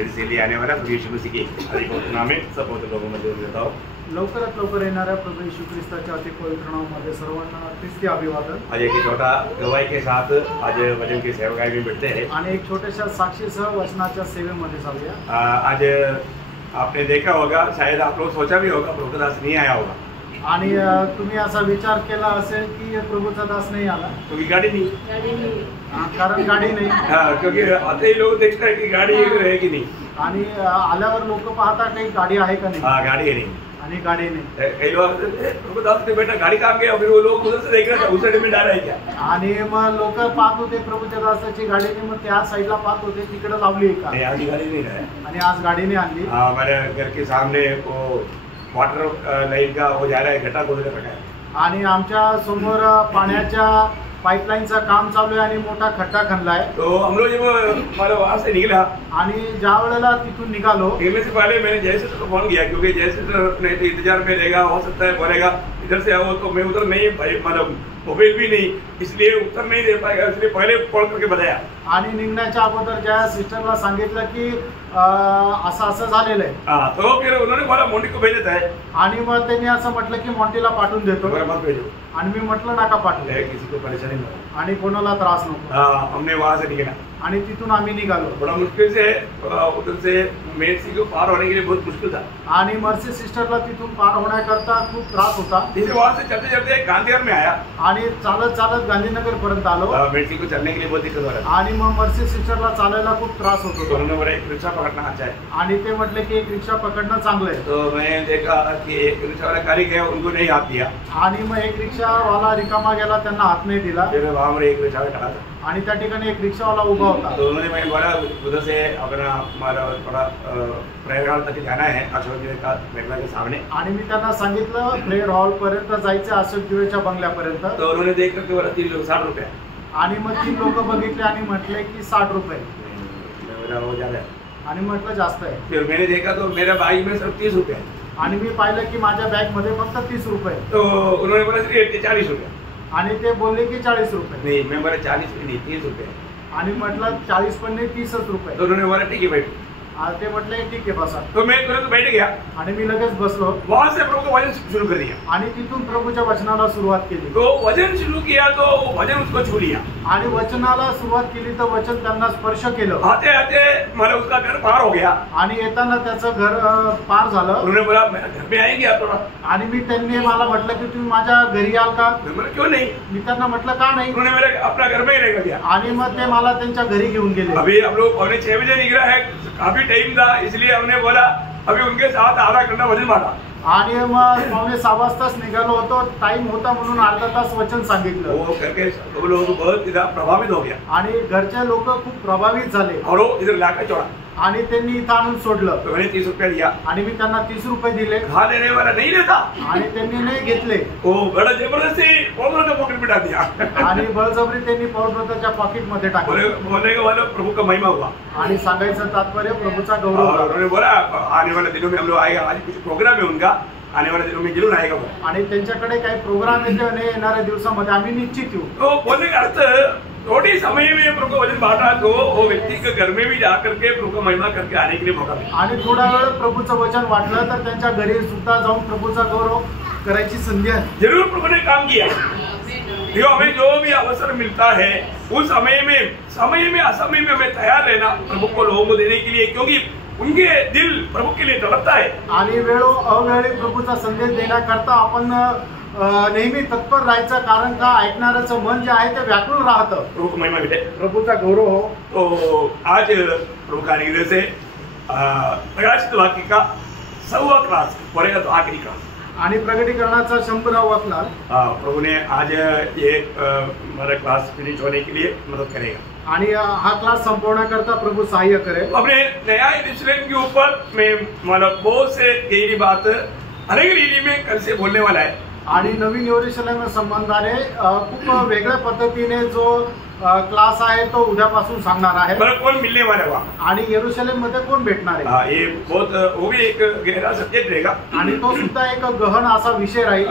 जल्दी से आने वाला प्रभु यीशु मसीह के अधिक पवित्र नाम में सब पवित्र लोगों में जोड़ देता हूँ। लवकरात लवकर येणाऱ्या प्रभू येशू ख्रिस्ताच्या अति पवित्र नावामध्ये सर्वांना ख्रिस्ती अभिवादन। आज एक छोटा गवाही के साथ आज वचन की सेवकाई में बैठते हैं आणि एक छोट्याशा साक्षीसह वचनाच्या सेवेमध्ये जाऊया। आज आपने देखा होगा, शायद आप लोग सोचा भी होगा प्रभु दास नहीं आया होगा, आणि तुम्ही असा विचार केला असेल की प्रभूचा दास नाही आला क्योंकि गाड़ी नहीं, कारण गाडी नाही। क्योंकि आते ही लोग देखते हैं कि गाड़ी है कि नहीं, आणि आल्यावर लोक पाहतात की गाडी आहे का नाही, गाड़ी है नहीं, आणि गाडी नाही। कई लोग प्रभु दास ने बेटा गाड़ी कहाँ गया, फिर वो लोग उधर से देख रहे थे उस साइड में डाला है क्या, आणि मग लोक पाहत होते प्रभूच्या दासाची गाडी नाही, मग त्या साईडला पाहत होते तिकडे लावली आहे का, आज गाड़ी नहीं है, आणि आज गाडी नाही आणली। हमारे घर के सामने वो वाटर लाइन का वो जा रहा है, गड्ढा खोद रखा है, आणि आमच्या समोर पाण्याच्या पाइपलाइनचं काम चालू आहे आणि मोठा खड्डा खणलाय। तो हम लोग जब हमारे वहाँ से निकला, आणि ज्या वेळेला तिथून निघालो निकलने से पहले मैंने जय सर को फोन किया, क्योंकि जय सर नहीं तो इंतजार में रहेगा, हो सकता है बोलेगा इधर से आओ, तो मैं उधर नहीं भाई, मतलब मोबाइल भी नहीं, इसलिए उत्तर नहीं दे पाएगा, इसलिए पहले कॉल करके बताया। आणि निघण्याच्या अगोदर ज्या सिस्टरला सांगितलं की असं असं झालेलं आहे, तो फिर उन्होंने बोला मोंटी को भेज देता है, आणि मग त्यांनी असं म्हटलं की मॉन्टीला पाठवून देतो, मत भेजो, आणि मी म्हटलं नका पाठवू, किसी को परेशानी न हो, आणि कोणाला त्रास नको। हमने वहाँ से निकला, आणि तिथून आम्ही निघालो। बड़ा मुश्किल से उधर से मेन सी को पार होने के लिए बहुत मुश्किल था, आणि मर्सी सिस्टरला तिथून पार होण्याकरता खूप त्रास होता। जैसे वहाँ से चलते चलते गांधीनगर में आया, आणि चालत चालत गांधीनगर पर्यंत आलो, मेन सी को चलने के लिए बहुत दिक्कत हो रहा आणि मग मर्सी सिस्टरला चालायला खूप त्रास होत होता। उन्होंने बोला एक रिक्शा पकड़ना अच्छा है, आणि ते म्हटले की एक रिक्षा पकडणं चांगलं आहे। तो मैं देखा कि एक रिक्शा वाला खाली गया, उनको नहीं हाथ दिया, आणि मग एक रिक्षावाला रिकामा गेला, त्यांना हात नाही दिला, फिर वहाँ पर एक रिक्शा खड़ा था, आणि त्या ठिकाणी एक रिक्षावाला उभा होता। तो उन्होंने मैं बोला उधर से अपना हमारा थोड़ा प्रेयर हॉल तक जाना है, अशोक जी का मेला के सामने, आणि मी त्यांना सांगितलं प्रेयर हॉल पर्यंत जायचं, अशोक दिवेच्या बंगल्यापर्यंत। तो उन्होंने देख करके बोला 60 रुपये, आणि मग 3 लोक बघितले आणि म्हटले की 60 रुपये, हो जा रहा है, आणि म्हटलं जास्त आहे। फिर मैंने देखा तो मेरा बाइक में सिर्फ 30 रुपये, आणि मी पाहिलं की माझ्या बॅग मध्ये फक्त 30 रुपये, तो उन्होंने बोला 40 रुपये, आणि ते बोलले की 40 रुपये, नहीं मैं बोला 40 भी नहीं 30 रुपये, आणि म्हटलं 40 पण नाही 30च रुपये, तो उन्होंने बोला ठीक है बैठ, ते म्हटले ठीक आहे बसा, तो मैं तुरंत बैठ गया, आणि मी लगेच बसलो, वहां से प्रभु का वचन शुरू कर दिया, आणि तिथून प्रभूच्या वचनाला सुरुवात केली। तो वचन शुरू किया तो वचन उसको छू लिया, आणि वचनाला सुरुवात केली तर वचन त्यांना स्पर्श केलं, आते आते मतलब उसका घर पार हो गया, आणि येताना त्याचं घर पार झालं। उन्होंने बोला मैं घर पे आएंगे आप थोड़ा, आणि मी त्यांनी मला म्हटलं की तुम्ही माझ्या घरी याल का, मैं बोला क्यों नहीं, मी त्यांना म्हटलं का नाही, उन्होंने मेरे अपना घर में ही रहेगा दिया, आणि मग ते मला त्यांच्या घरी घेऊन गेले। अभी हम लोग 6:45 बजे निकला है, काफी टाइम था, इसलिए हमने बोला अभी उनके साथ आधा घंटा वचन बांटा, आणि मग 5:45 वाजताच निघालो होतो, टाइम होता म्हणून अर्धा तास वचन सांगितलं, वो करके सब लोग बहुत इधर प्रभावित हो गया, आणि घरचे लोक खूप प्रभावित झाले, और वो इधर लाकर छोड़ा, आणि त्यांनी इथं आणून सोडलं, तो मैंने 30 रुपया दिया, आणि मी त्यांना 30 रुपये दिले, खा देने वाला नहीं लेता, आणि त्यांनी नाही घेतले, वो बड़ा जबरदस्ती पौधों का पॉकेट में डाल दिया, आणि बळजबरी त्यांनी पौलब्रताच्या पॉकेट मध्ये टाकले, बोलने का वाला प्रभु का महिमा हुआ, आणि सांगायचं तात्पर्य प्रभूचा गौरव। और उन्होंने बोला आने वाले दिनों में हम लोग आएगा, आज कुछ प्रोग्राम है उनका, आने वाले दिनों में जरूर आएगा वो, आणि त्यांच्याकडे काही प्रोग्राम येते आणि येणाऱ्या दिवसामध्ये आम्ही निश्चित येऊ। तो बोलने का अर्थ थोड़ी समय में प्रभु का वचन बांटा तो वो व्यक्ति के घर में भी जाकर के प्रभु का महिमा करके आने के लिए मौका मिला, आणि थोडा वेळ प्रभूचं वचन वाटलं तर त्यांच्या घरी सुद्धा जाऊन प्रभूचा गौरव करायची संधी आहे। जरूर प्रभु ने काम किया, जो हमें जो भी अवसर मिलता है उस समय में असमय में हमें तैयार रहना प्रभु को लोगों को देने के लिए, क्योंकि उनके दिल प्रभु के लिए तड़पता है, आणि वेळो अवेळी प्रभूचा संदेश देण्याकरता आपण नेहमी तत्पर राहायचं, कारण का ऐकणाऱ्याचं मन जे आहे ते व्याकुळ राहतं, प्रभु को महिमा मिले, प्रभूचा गौरव हो। तो आज प्रभु का अनुग्रह से प्रकाशित वाक्य का 100वां क्लास पड़ेगा, तो आखिरी क्लास, आणि प्रगटीकरणाचा 100वां क्लास प्रभु ने आज ये हमारा क्लास फिनिश होने के लिए मदद करेगा, आणि हा क्लास संपवण्याकरता प्रभू सहाय्य करेल। अपने नया यरूशलेम के ऊपर मैं मतलब बहुत से गहरी बात अलग रीति में कल से बोलने वाला है, आणि नवीन यरूशलेम संबंधाने खूप वेगळ्या पद्धतीने जो क्लास आहे तो उद्यापासून सांगणार आहे मतलब कौन मिलने वाला है वहाँ। आणि येरुशलेम मध्ये कोण भेटणार आहे हाँ, ये बहुत वो भी एक गहरा सब्जेक्ट रहेगा। आणि तो सुद्धा एक गहन असा विषय राहील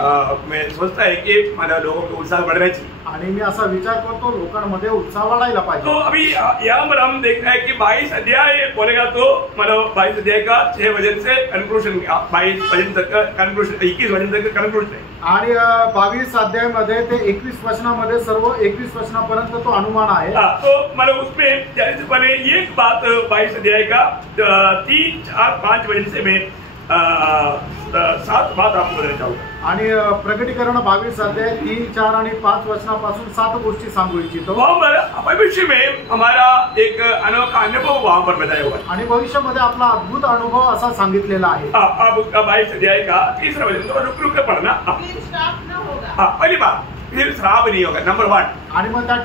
मैं सोचता है कि मतलब लोगों को उत्साह बढ़ना चाहिए। आणि मी असा विचार करतो लोकांमध्ये उत्साह वाढायला तो पाहिजे। अभी यहाँ पर हम देखते हैं कि 22 अध्याय बोलेगा तो मतलब 22 अध्याय का 6 वचन से कंक्लूजन, 22 वचन तक का कंक्लूजन, 21 वचन तक का कंक्लूजन है। आणि 22 अध्यायामध्ये ते 21 वचनामध्ये सर्व 21 वचनापर्यंत तो अनुमान आहे। तो मतलब उसमें जाने से पहले एक बात 22 अध्याय का 3, 4, 5 वचन से मैं 7 बात आपको बताना चाहूँगा। आणि प्रकटीकरण 22 अध्याय 3, 4 आणि 5 वचनापासून 7 गोष्टी सांगू इच्छितो। वहाँ पर भविष्य में हमारा एक अनोखा अनुभव वहाँ पर बताया हुआ है। आणि भविष्यामध्ये आपला अद्भुत अनुभव असा सांगितलेला आहे। आप उसका 22 अध्याय का 3रा वचन तो रुक के पढ़ना। फिर श्राप न होगा। हाँ, पहली बात, फिर श्राप नहीं होगा, नंबर 1। आणि मग त्या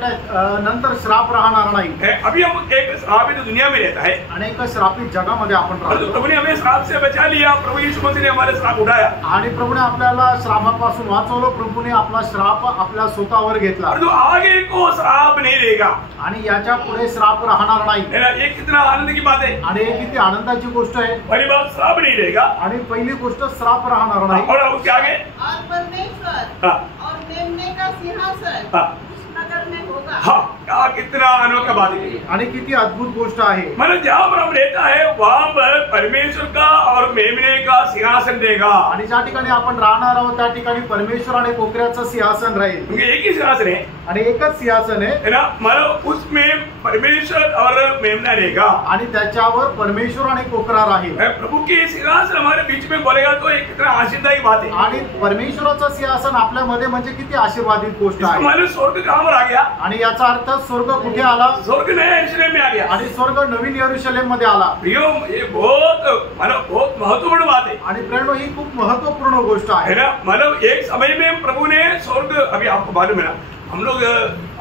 नंतर श्राप राहणार नाही। अभी हम एक श्रापित दुनिया में रहता है, अनेक श्रापित जगामध्ये आपण परंतु राहतो प्रभु ने हमें श्राप से बचा लिया। प्रभु यीशु मसीह ने हमारे श्राप उठाया, आणि प्रभूने आपल्याला श्रापापासून वाचवलं। प्रभूने आपला श्राप आपल्या स्वतःवर घेतला परंतु आगे को श्राप नहीं रहेगा। आणि याच्या पुढे श्राप राहणार नाही। ये कितना आनंद की बात है। आणि हे किती आनंदाची गोष्ट आहे। पहली बात, श्राप नहीं रहेगा। आणि पहिली गोष्ट श्राप राहणार नाही। और उसके आगे और परमेश्वर हाँ। और मेमने का सिंहासन हाँ। उस नगर में होगा। हाँ, क्या कितना अनोखा बात है। आणि किती अद्भुत गोष्ट आहे। मतलब जहाँ पर हम रहता है वहाँ पर परमेश्वर का और मेमने का सिंहासन रहेगा। आणि ज्या ठिकाणी आपण राहणार आहोत त्या ठिकाणी परमेश्वर आणि कोकऱ्याचं सिंहासन राहील। क्योंकि एक ही सिंहासन है आणि एकच सिंहासन आहे ना, मतलब उसमें परमेश्वर और मेमना रहेगा आणि त्याच्यावर परमेश्वर आणि कोकरा राहील। प्रभु के सिंहासन हमारे बीच में बोलेगा तो एक कितना आशीर्वादी बात है। आणि परमेश्वराचं सिंहासन आपल्यामध्ये म्हणजे किती आशीर्वादित गोष्ट आहे। हमारे स्वर्ग कहाँ पर आ गया। आणि याचा अर्थ स्वर्ग कुठे आला। स्वर्ग नया यरूशलेम में आ गया आणि स्वर्ग नवीन यरूशलेम मध्ये आला। प्रियो, ये बहुत मतलब बहुत महत्वपूर्ण बात है। आणि प्रेरणो ही खूप महत्वपूर्ण गोष्ट है आहे ना। मतलब एक समय में प्रभु ने स्वर्ग, अभी आपको मालूम है ना, हम लोग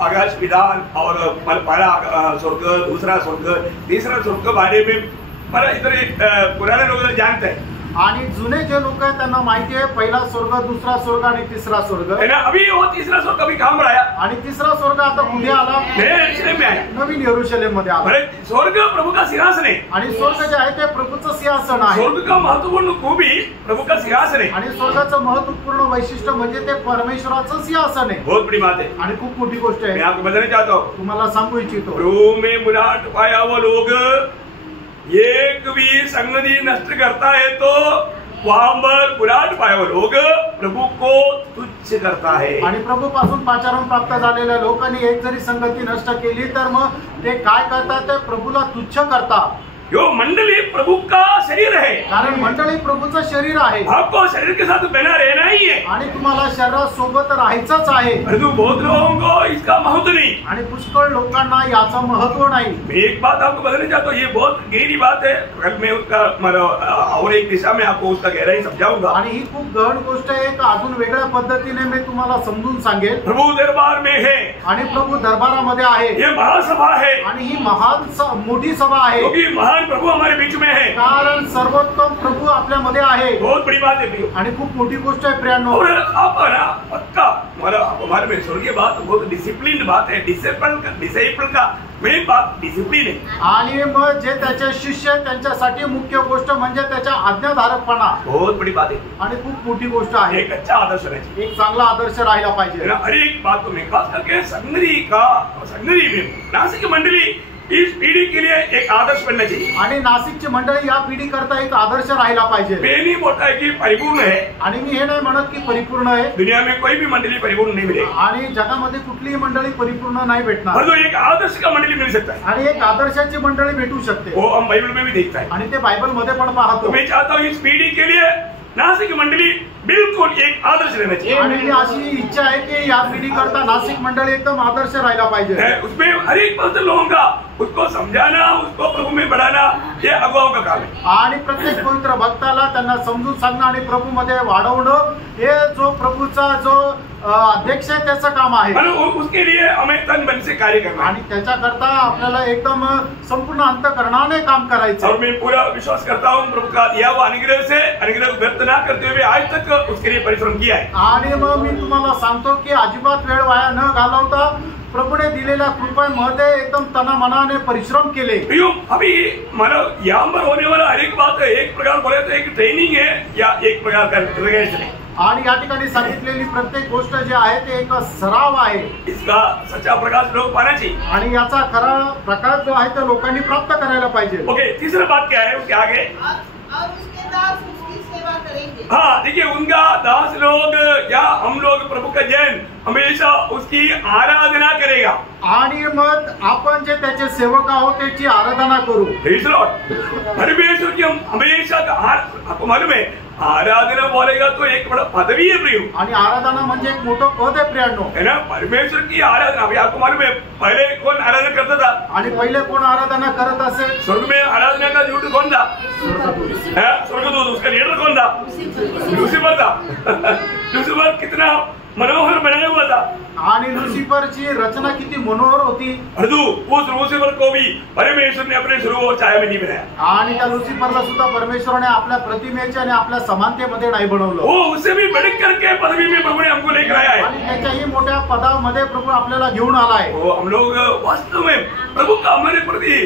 आकाश विधान और पहला स्वर्ग, दूसरा स्वर्ग, तीसरा स्वर्ग के बारे में मतलब इधर पुराने लोग जानते हैं। आणि जुने जे लोक आहेत त्यांना माहिती आहे पहिला स्वर्ग, दुसरा स्वर्ग आणि तिसरा स्वर्ग। है ना। अभी वो तीसरा स्वर्ग अभी काम पर आया, आणि तिसरा स्वर्ग आता कुठे आला। नया यरूशलेम में आया। नवीन यरूशलेम मध्ये आला। मतलब स्वर्ग प्रभु का सिंहासन है। आणि स्वर्ग जे आहे ते प्रभूचं सिंहासन आहे। स्वर्ग का महत्वपूर्ण खूबी प्रभु का सिंहासन है। आणि स्वर्गाचं महत्वपूर्ण वैशिष्ट्य म्हणजे ते परमेश्वराचं सिंहासन आहे। बहुत बड़ी बात है। आणि खूप मोठी गोष्ट मैं आहे। आपको बताना चाहता हूँ, तुम्हाला सांगू इच्छितो प्रभु में मुलाट पाया वो लोग एक भी संगति नष्ट करता है तो वहां पर मुलाट पाया वो लोग प्रभु को तुच्छ करता है। आणि प्रभू पासून पाचारण प्राप्त झालेल्या लोकांनी एक जरी संगती नष्ट केली तर मग ते काय करतात, ते प्रभूला तुच्छ करतात। यो मंडली प्रभु का शरीर है। कारण मंडळी प्रभूचं शरीर आहे आपको शरीर के साथ बना रहना ही है। आणि तुम्हाला शरीरासोबत राहायचंच आहे। परंतु बहुत लोगों को इसका महत्व नहीं। आणि पुष्कळ लोकांना याचं महत्व नाही। मैं एक बात आपको बताना चाहता हूँ, ये बहुत गहरी बात है। कल मैं उसका और एक दिशा में आपको उसका गहराई समझाऊंगा। आणि ही खूप गहन गोष्ट आहे। एक अजून वेगळ्या पद्धतीने मी तुम्हाला समजून सांगेन। प्रभु दरबार में है आणि प्रभू दरबारामध्ये आहे। ये महासभा है आणि ही महान मोठी सभा आहे। क्योंकि महान प्रभु हमारे बीच में है। कारण सर्वोत्तम प्रभू आपल्यामध्ये आहे। बहुत बड़ी बात है प्रियो। आणि खूप मोठी गोष्ट आहे प्रियांनो। और आप ना पक्का हमारे में स्वर्गीय बात बहुत डिसिप्लिन बात है। डिसिप्लिन का मेन बात डिसिप्लिन है। आणि मग जे त्याचे शिष्य आहेत त्यांच्यासाठी मुख्य गोष्ट म्हणजे त्याच्या आज्ञाधारकपणा। बहुत बड़ी बात है आणि खूप मोठी गोष्ट आहे। एक अच्छा आदर्श है, एक चांगला आदर्श राहिला पाहिजे। हर एक बात को मैं खास करके संगरी में नासिक मंडली इस पीढ़ी के लिए एक आदर्श बनना चाहिए। आणि नाशिकची मंडळी या पिढी करता एक आदर्श राहिला पाहिजे। मैं नहीं बोलता है कि परिपूर्ण है। आणि मी हे नाही म्हणत की परिपूर्ण आहे। दुनिया में कोई भी मंडली परिपूर्ण नहीं मिलेगी। आणि जगामध्ये कुठलीही मंडळी परिपूर्ण नाही भेटणार। परंतु एक आदर्श का मंडली मिल सकता है। आणि एक आदर्शाची मंडळी भेटू शकते। वो हम बाइबल में भी देखता है। आणि ते बायबल मध्ये पण पाहतो। तो मैं चाहता हूँ इस पीढ़ी के लिए नासिक मंडली बिल्कुल एक आदर्श रहना चाहिए। आणि अशी इच्छा आहे की या पिढी करता नाशिक मंडळी एकदम आदर्श राहिला पाहिजे। उसमें हर एक पवित्र लोगों का उसको समझाना, उसको प्रभु में बढ़ाना, ये अगुवाओं का काम है। आणि प्रत्येक पवित्र भक्ताला त्यांना समजून सांगणं आणि प्रभू मध्ये वाढवणं हे जो प्रभूचा जो अध्यक्ष आहे त्याचं काम आहे मतलब उसके लिए हमें तन मन से कार्य करना है आणि त्याच्याकरता आपल्याला एकदम संपूर्ण अंतःकरणाने काम करायचं और मैं पूरा विश्वास करता हूँ प्रभु का दिया हुआ अनुग्रह से अनुग्रह व्यर्थ ना करते हुए आज तक उसके लिए परिश्रम किया है आणि मग मी तुम्हाला सांगतो की अजिबात वेळ वाया न घालवता प्रभूने दिलेल्या कृपेमध्ये एकदम तना मनाने परिश्रम केले प्रियो अभी मतलब यहाँ पर होने वाला हर एक बात एक प्रकार बोले तो एक ट्रेनिंग है या एक प्रकार का रिहर्सल है आणि या ठिकाणी सांगितलेली प्रत्येक गोष्ट जी आहे ते एक सराव आहे इसका सच्चा प्रकाश लोग पाना चाहिए आणि याचा खरा प्रकाश जो आहे तो लोकांनी प्राप्त करायला पाहिजे ओके तीसरा बात क्या है उसके आगे और उसके दास उसकी सेवा करेंगे। हाँ देखिए उनका दास लोग या हम लोग प्रभु का जन हमेशा उसकी आराधना करेगा आणि मग आपण जे त्याचे सेवक आहोत त्याची आराधना करू Praise the Lord. परमेश्वर की हम हमेशा आपको मालूम है आराधना बोलेगा तो एक बड़ा पदवी है प्रियो आणि आराधना म्हणजे एक मोठं पद आहे प्रियांनो है ना परमेश्वर की आराधना अभी आपको मालूम है पहले कौन आराधना करता था आणि पहिले कोण आराधना करत असेल स्वर्ग में आराधना का झूठ कौन था स्वर्गदूत उसका लीडर कौन था लूसीफर था लूसीफर कितना मनोहर बनाया हुआ था आणि लुसिफरची रचना किती मनोहर होती परंतु उस लूसीफर को भी परमेश्वर ने अपने स्वरूप और छाया में नहीं बनाया आणि त्या लुसिफरला सुद्धा परमेश्वराने आपल्या प्रतिमेच्या आणि आपल्या समानतेमध्ये नाही बनवलं वो उससे भी बढ़ करके पदवी में प्रभु ने हमको लेकर आया है आणि त्याच्याही मोठ्या पदामध्ये प्रभू आपल्याला घेऊन आलाय वो हम लोग वास्तव में प्रभु का हमारे प्रति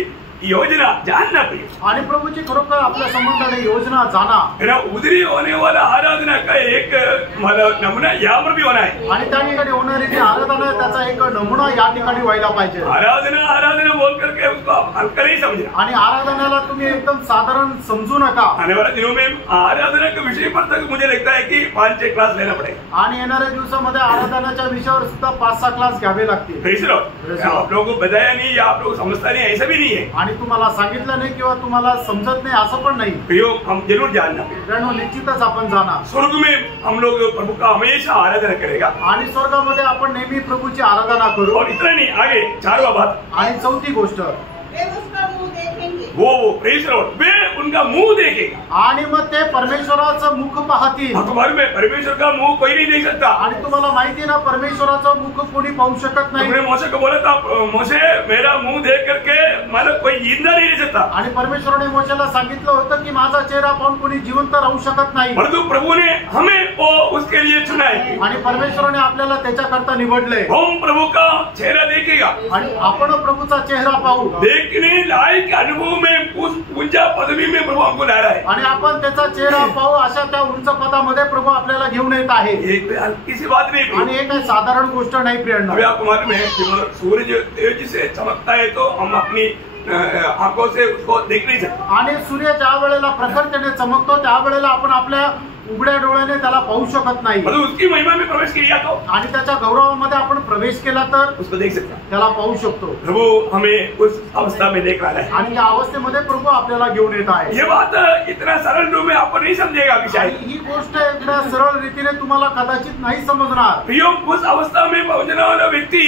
योजना जानना चाहिए आणि प्रभूची खरोखर आपल्या संबंधाने योजना जाना है ना उधरी होने वाला आराधना का एक मतलब नमूना यहाँ पर भी होना है आणि त्या ठिकाणी होणारी जी आराधना आहे त्याचा एक नमुना या ठिकाणी व्हायला पाहिजे आराधना आराधना बोल करके उसको आप हल्का नहीं समझना आणि आराधनाला तुम्ही एकदम साधारण समजू नका आने वाले दिनों में आराधना के विषय पर तक मुझे लगता है कि 5-6 क्लास लेना पड़ेगा आणि येणाऱ्या दिवसामध्ये आराधनाच्या विषयावर सुद्धा 5-6 क्लास घ्यावे लागतील Praise the Lord. आप लोगों को बताया नहीं या आप लोग समझता नहीं ऐसा भी नहीं है आणि तुम्हाला सांगितलं नाही किंवा तुम्हाला समजत नाही असं पण नाही प्रयोग हम जरूर जानना मित्रांनो निश्चितच आपण जाणार स्वर्ग में हम लोग प्रभु का हमेशा आराधना करेगा आणि स्वर्गामध्ये आपण नेहमी प्रभूची आराधना करू और इतना नहीं आगे 4वां बात आणि चौथी गोष्ट वे उसका मुंह देखेंगे। वो प्रेस लॉर्ड वे उनका मुंह देखेगा आणि मग ते परमेश्वराचं मुख पाहतील आपको मालूम है परमेश्वर का मुंह कोई नहीं देख सकता आणि तुम्हाला माहिती आहे ना परमेश्वराचं मुख कोणी पाहू शकत नाही तुमने मोशे को बोला था मोशे मेरा मुंह देख करके मतलब कोई जिंदा नहीं रह सकता आणि परमेश्वराने मोशेला सांगितलं होतं की माझा चेहरा पाहून कोणी जिवंत राहू शकत नाही परंतु प्रभु ने हमें वो उसके लिए चुना है आणि परमेश्वराने आपल्याला त्याच्याकरता निवडलंय हम प्रभु का चेहरा देखेगा आणि आपण प्रभूचा चेहरा पाहू देखने लायक अनुभव में उस ऊंचा पदवी में प्रभु हमको ला रहा है आणि आपण त्याचा चेहरा पाहू अशा त्या उंच पदामध्ये प्रभू आपल्याला घेऊन येत आहे एक हल्की सी बात नहीं आणि हे काही साधारण गोष्ट नाही प्रियांना अभी आपको मालूम है कि मतलब सूरज तेजी से चमकता है तो हम अपनी आंखों से उसको देख नहीं सकते आणि सूर्य ज्या वेळेला प्रखरतेने चमकतो त्यावेळेला आपण आपल्या उघड्या डोळ्याने त्याला पाहू शकत नाही मतलब उसकी महिमा में प्रवेश किया तो आणि त्याच्या गौरवामध्ये आपण प्रवेश केला तर उसको देख सकता त्याला पाहू शकतो प्रभु हमें उस अवस्था में देख रहा है आणि त्या अवस्थेमध्ये प्रभू आपल्याला घेऊन येत आहे ये बात इतना सरल रूप में आपको नहीं समझेगा कि आणि शायद ही गोष्ट एकदा सरळ रीतीने तुम्हाला कदाचित नाही समजणार प्रियो उस अवस्था में पहुंचने वाला व्यक्ति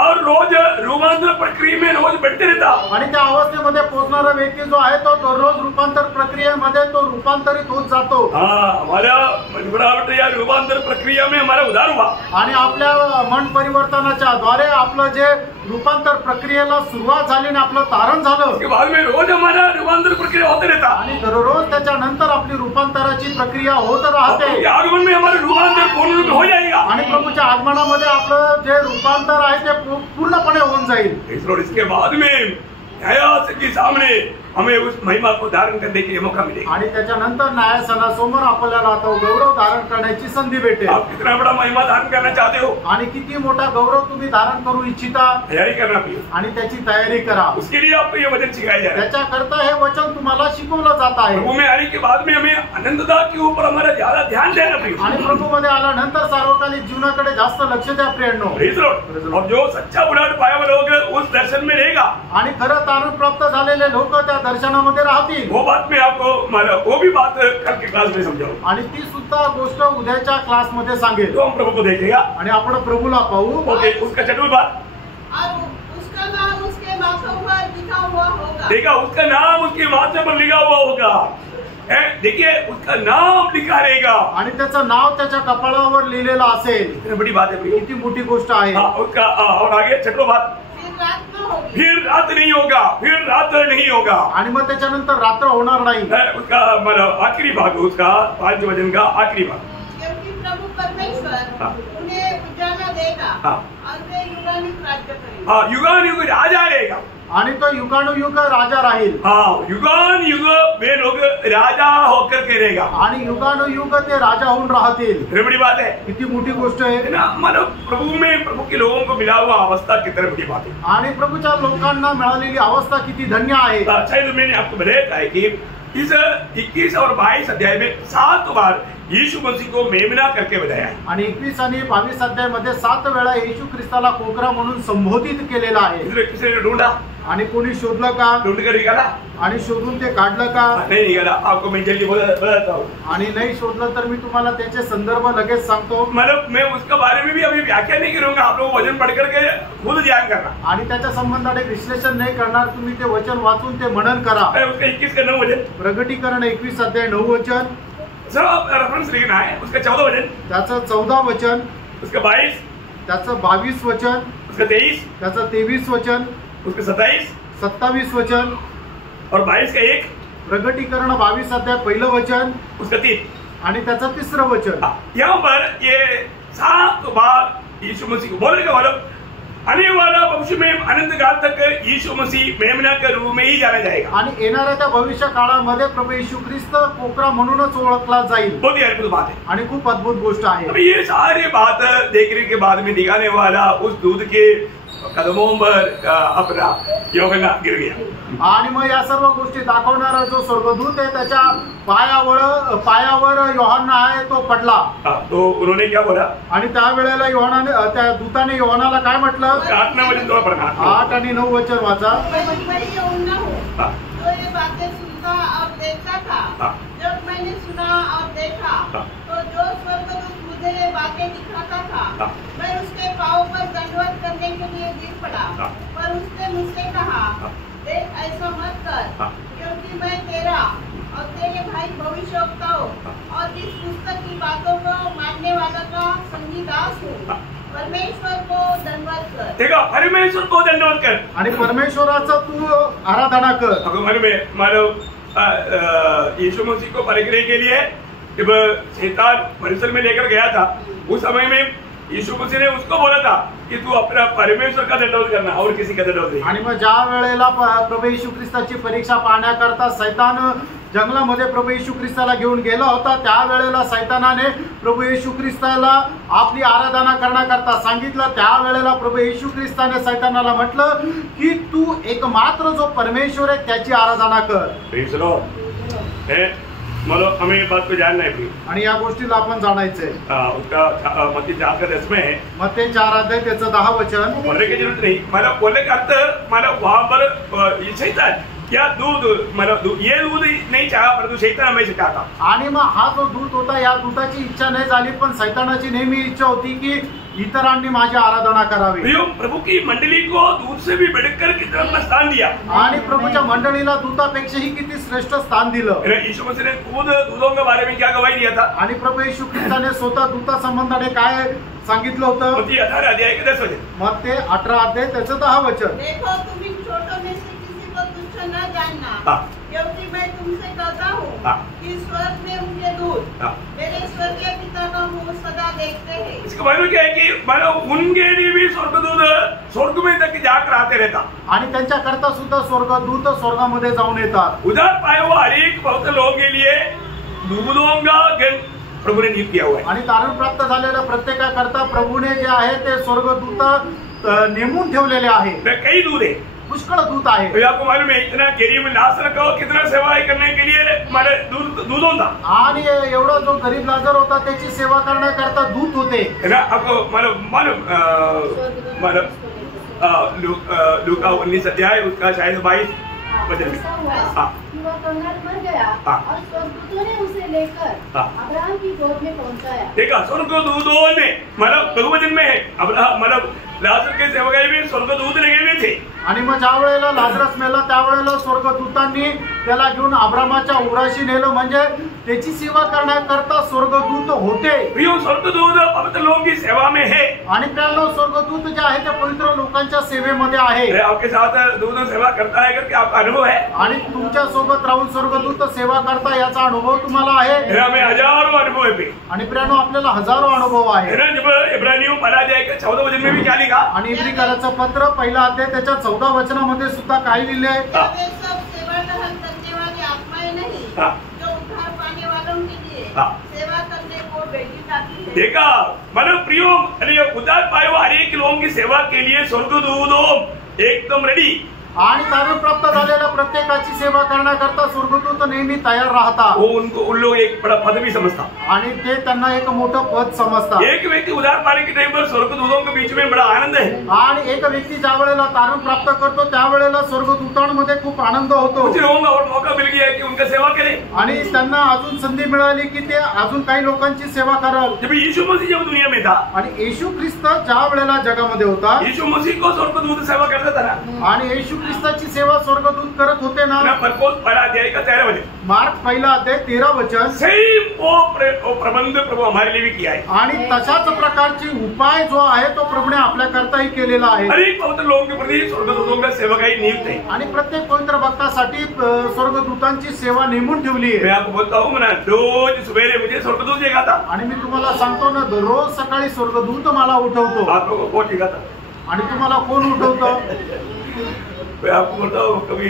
और रोज रूपांतर प्रक्रिया में रोज बढ़ते रहता आणि त्या अवस्थेमध्ये पोहोचणारा व्यक्ती जो आहे तो दररोज रूपांतर प्रक्रियेमध्ये तो रूपांतरित होत जातो हाँ हमारा मनगुणावट या रूपांतर प्रक्रिया में हमारा उद्धार हुआ आणि आपल्या मन परिवर्तनाच्या द्वारे आपलं जे रूपांतर प्रक्रियेला सुरुवात झाली आणि आपलं तारण झालं उसके बाद में रोज हमारा रूपांतर प्रक्रिया होते रहता आणि दररोज त्याच्यानंतर आपली रूपांतराची प्रक्रिया होत राहते प्रभु के आगमन में हमारा रूपांतर पूर्ण रूप में हो जाएगा आणि प्रभूच्या आगमनामध्ये आपलं जे रूपांतर आहे ते पूर्णपणे होऊन जाईल इसके बाद में न्यायासन के सामने हमें उस महिमा को धारण करने के लिए मौका मिलेगा आणि त्याच्यानंतर न्यायासनासमोर आपल्याला तो गौरव धारण करण्याची संधी भेटेल आप कितना बड़ा महिमा धारण करना चाहते हो आणि किती मोठा गौरव तुम्ही धारण करू इच्छिता तैयारी करना चाहिए आणि त्याची तयारी करा उसके लिए आपको ये वचन सिखाया जा रहा है त्याच्याकरता हे वचन तुम्हाला शिकवलं जात आहे प्रभु में आने के बाद में हमें अनंतता के ऊपर हमारा ज्यादा ध्यान देना चाहिए आणि प्रभूमध्ये आल्यानंतर सार्वकालिक जीवनाकडे जास्त लक्ष द्या प्रियांनो Praise the Lord. और जो सच्चा बुलाट पाया हुआ लोग उस दर्शन में रहेगा आणि खरं तारण प्राप्त झालेले लोक त्या दर्शनामध्ये राहतील वो बात में आपको मतलब वो भी बात कल के क्लास में समझाऊं आणि ती सुद्धा गोष्ट उद्याच्या क्लासमध्ये सांगेल तो हम प्रभु को देखेगा आणि आपण प्रभूला पाहू ओके उसका चटुल बात और उसका नाम उसके माथों पर लिखा हुआ होगा। देखा उसका नाम उसके माथे पर लिखा हुआ होगा देखिए उसका नाम लिखा रहेगा। आणि त्याचं नाव त्याच्या कपाळावर लिहिलेलं असेल। कितनी बड़ी बात है, किती मोठी गोष्ट आहे। उसका और आगे छठवां बात, फिर रात नहीं होगा, फिर रात नहीं होगा। आणि मग त्याच्यानंतर रात्र होणार नाही। उसका मतलब आखिरी भाग, उसका 5 वचन का आखिरी भाग, क्योंकि प्रभु परमेश्वर उन्हें उजाला देगा और वे युगानुयुग राज्य करेंगे। युगानुयुग राजा रहेगा आणि तो युगानुयुग राजा राहील। युगानुयुग वे लोग राजा होकर के रहेगा आणि युगानुयुग ते राजा होऊन राहतील। बड़ी बात है, किती मोठी गोष्ट आहे ना। मतलब प्रभु में प्रभु के लोगों को मिला हुआ अवस्था कितनी बड़ी बात है। आणि प्रभूच्या लोकांना मिळालेली अवस्था किती धन्य आहे। शायद मैंने आपको बताया था कि इस 21 और 22 अध्याय में 7 बार यीशु मसीह को मेमना करके बताया है। आणि 21 आणि 22 अध्यायामध्ये 7 वेळा येशू ख्रिस्ताला कोकरा म्हणून संबोधित केलेला आहे। इसलिए किसी ने ढूंढा, आणि कोणी शोधलं का? ढूंढ कर निकाला, आणि शोधून ते काढलं का? नहीं निकाला। आपको मैं जल्दी बताता हूँ। आणि नाही शोधलं तर मी तुम्हाला त्याचे संदर्भ लगेच सांगतो। मतलब मैं उसके बारे में भी अभी व्याख्या नहीं करूंगा, आप लोग वचन पढ़ करके खुद ध्यान करना। आणि त्याच्या संबंधाने विश्लेषण नाही करणार, तुम्ही ते वचन वाचून ते मनन करा। उसका 21 का 9 वचन, प्रगटीकरण 21 अध्याय 9 वचन, सर आप रेफरेंस लिखना है। उसका 14 वचन, त्याचं 14 वचन, उसका 22, त्याचं 22 वचन, उसका 23, त्याचं 23 वचन, उसका 27, 27 वचन और 22 का 1, प्रगटीकरण 22 अध्याय 1 वचन, उसका 3, आणि त्याचं 3रं वचन। यहाँ पर ये 7 बार यीशु मसीह को बोलेगा, मतलब आने वाला भविष्य में अनंत काल तक यीशु मसीह मेमना के रूप में ही जाना जाएगा। आणि येणाऱ्या त्या भविष्य काळामध्ये प्रभू येशू ख्रिस्त कोकरा म्हणूनच ओळखला जाईल। बहुत ही अद्भुत बात है आणि खूप अद्भुत गोष्ट आहे। अब ये सारी बात देखने के बाद में दिखाने वाला उस दूध के कदमों पर अपना यूहन्ना गिर गया। आणि मग या सर्व गोष्टी दाखवणारा जो स्वर्गदूत आहे त्याच्या पायावर योहाना आहे तो पडला। तो उन्होंने क्या बोला? आणि त्यावेळेला योहानाने त्या दूताने योहानाला काय म्हटलं? 8 वचन थोड़ा पढ़ना, 8 आणि 9 वचन वाचा। तो ये बातें सुनता और देखता था। जब मैंने सुना और देखा तो जो स्वर्गदूत मुझे बातें दिखाता था, मैं उसके पाँव पर दंडवत करने के लिए गिर पड़ा। पर उसने मुझसे कहा, देख ऐसा मत कर, क्योंकि मैं तेरा और तेरे भाई भविष्यवक्ताओं और इस पुस्तक की बातों को मानने वाला का संगीदास हूँ। परमेश्वर को दंडवत कर। देखो, परमेश्वर को दंडवत कर आणि परमेश्वराचा तू आराधना कर। मानो यीशु मसीह को परखने के लिए जब शैतान परिसर में लेकर गया था, उस समय में यीशु मसीह ने उसको बोला था कि तू अपना परमेश्वर का दंडवत करना और किसी का दंडवत नहीं। आणि मग ज्या वेळेला प्रभू येशू ख्रिस्ताची परीक्षा पाहण्याकरता सैतान जंगलामध्ये प्रभू येशू ख्रिस्ताला घेऊन गेला होता, त्यावेळेला सैतानाने प्रभू येशू ख्रिस्ताला आपली आराधना करण्याकरता सांगितलं। त्यावेळेला प्रभू येशू ख्रिस्ताने सैतानाला म्हटलं की तू एकमात्र जो परमेश्वर आहे त्याची आराधना कर। मतलब हमें ये बात को जानना है। आणि या गोष्टीला आपण जाणायचंय। उसका मत्ती 4 का 10 में है, मत्ती 4 अध्याय त्याचं 10 वचन। बोलने की जरूरत नहीं, मतलब बोलने का अर्थ मतलब वहां पर शैतान क्या दूध, मतलब ये दूध नहीं चाहा परंतु शैतान हमेशा चाहता। आणि मग हा जो दूत होता, या दूताची इच्छा नाही झाली, पण सैतानाची नेहमी इच्छा होती की इतरांनी माझी आराधना करावी। प्रभु की मंडली को दूध से भी बढ़कर कितना स्थान दिया, आणि प्रभूच्या मंडळीला दूतापेक्षाही किती श्रेष्ठ स्थान दिलं। यीशु मसीह ने खुद दूतों के बारे में क्या गवाही दिया था? आणि प्रभू येशू ख्रिस्ताने स्वतः दूता संबंधाने काय सांगितलं होतं? मत्ती 18 अध्याय के 10 वचन। मत्ती 18 अध्याय त्याचं 10 वचन। देखो, तुम इन छोटों में से किसी को तुच्छ न जानना, क्योंकि मैं तुमसे कहता हूँ कि स्वर्ग में उनके दूत मेरे स्वर्गीय पिता का मुंह सदा देखते हैं। इसका मतलब क्या है कि मतलब उनके लिए भी स्वर्गदूत स्वर्ग में तक जाकर आते रहता, आणि त्यांच्याकरता सुद्धा स्वर्गदूत स्वर्गामध्ये जाऊन येतात। उधार पाए हुए हर एक भक्त लोगों के लिए दूतों का गण प्रभु ने नियुक्त किया हुआ है। आणि तारण प्राप्त झालेल्या प्रत्येकाकरता प्रभूने जे आहे ते स्वर्गदूत नेमून ठेवलेले आहे। कई दूत है, पुष्कळ दूत आहे। तो आपको मालूम है इतना गरीब लाजर को कितना सेवाएं करने के लिए हमारे दूतों था। आणि एवढा जो गरीब लाजर होता त्याची सेवा करण्याकरता दूत होते। आपको मालूम लूका 19 अध्याय उसका शायद 22 वचन में वह कंगाल मर गया और स्वर्गदूतों ने उसे लेकर अब्राहम की गोद में पहुंचाया। देखा, स्वर्गदूतों ने मतलब बहुवचन में अब्राहम मतलब लाजर के सेवकाई में स्वर्गदूत लगे हुए थे। आणि मग ज्या वेळेला लाजरस मेला त्यावेळेला स्वर्गदूतांनी त्याला घेऊन अब्रामाच्या उराशी नेलं, म्हणजे त्याची सेवा करण्याकरता स्वर्गदूत होते. प्रियो स्वर्गदूत पवित्र लोगों की सेवा में है. आणि त्याला स्वर्गदूत जे आहे ते पवित्र लोकांच्या सेवेमध्ये आहे. आपके साथ दूत सेवा करता है करके आपका अनुभव है. आणि तुमच्या सोबत राहून स्वर्गदूत सेवा करता याचा अनुभव तुम्हाला आहे. हमें हजारों अनुभव है. आणि प्रियानो आपल्याला हजारो अनुभव आहे. जब इब्रानियों पढ़ा जाएगा 14 वचन में भी क्या लिखा. आणि इब्रिकाराचं पत्र पहिला अध्याय त्याच्या 14 वचनामध्ये सुद्धा काय लिहिले आहे. देखा मतलब प्रियो उद्धार पाए हुए हर एक लोगों की सेवा के लिए स्वर्गदूत एकदम रेडी. आणि तारण प्राप्त झालेल्या प्रत्येकाची सेवा करण्याकरता स्वर्गदूत नेहमी तयार राहतात. वो उनको उन लोग एक बड़ा पद भी समझता. आणि ते त्यांना एक मोठं पद समजतात. एक व्यक्ति उद्धार पाने के टाइम पर स्वर्गदूतों के बीच में बड़ा आनंद है. आणि एक व्यक्ती ज्या वेळेला तारण प्राप्त करतो त्यावेळेला स्वर्गदूतांमध्ये खूप आनंद होतो. कुछ लोगों को और मौका मिल गया है कि उनका सेवा करें. आणि त्यांना अजून संधी मिळाली की ते अजून काही लोकांची सेवा कराल. जब यीशु मसीह जब दुनिया में था, आणि येशू ख्रिस्त ज्या वेळेला जगामध्ये होता, यीशु मसीह को स्वर्गदूत सेवा करता था ना. आणि येशू ख्रिस्ताची सेवा स्वर्गदूत करत होते ना. मरकुस पहला अध्याय का 13 वचन. मार्क पहिला अध्याय 13 वचन. सेम वो प्रबंध प्रभु हमारे लिए भी किया है. आणि तशाच प्रकारची उपाय जो आहे तो प्रभूने आपल्या करताही केलेला आहे. अनेक पवित्र लोगों के प्रति स्वर्गदूतों का सेवकाई नियुक्त है. आणि प्रत्येक पवित्र भक्तासाठी स्वर्गदूतांची सेवा नेमून ठेवली आहे. मैं आपको बोलता हूँ ना, रोज सवेरे मुझे स्वर्गदूत दिखाता. आणि मी तुम्हाला सांगतो ना, दररोज सकाळी स्वर्गदूत मला उठवतो. आप लोगों को दिखाता. आणि तुम्हाला कोण उठवतो. मैं आपको बोलता हूँ कभी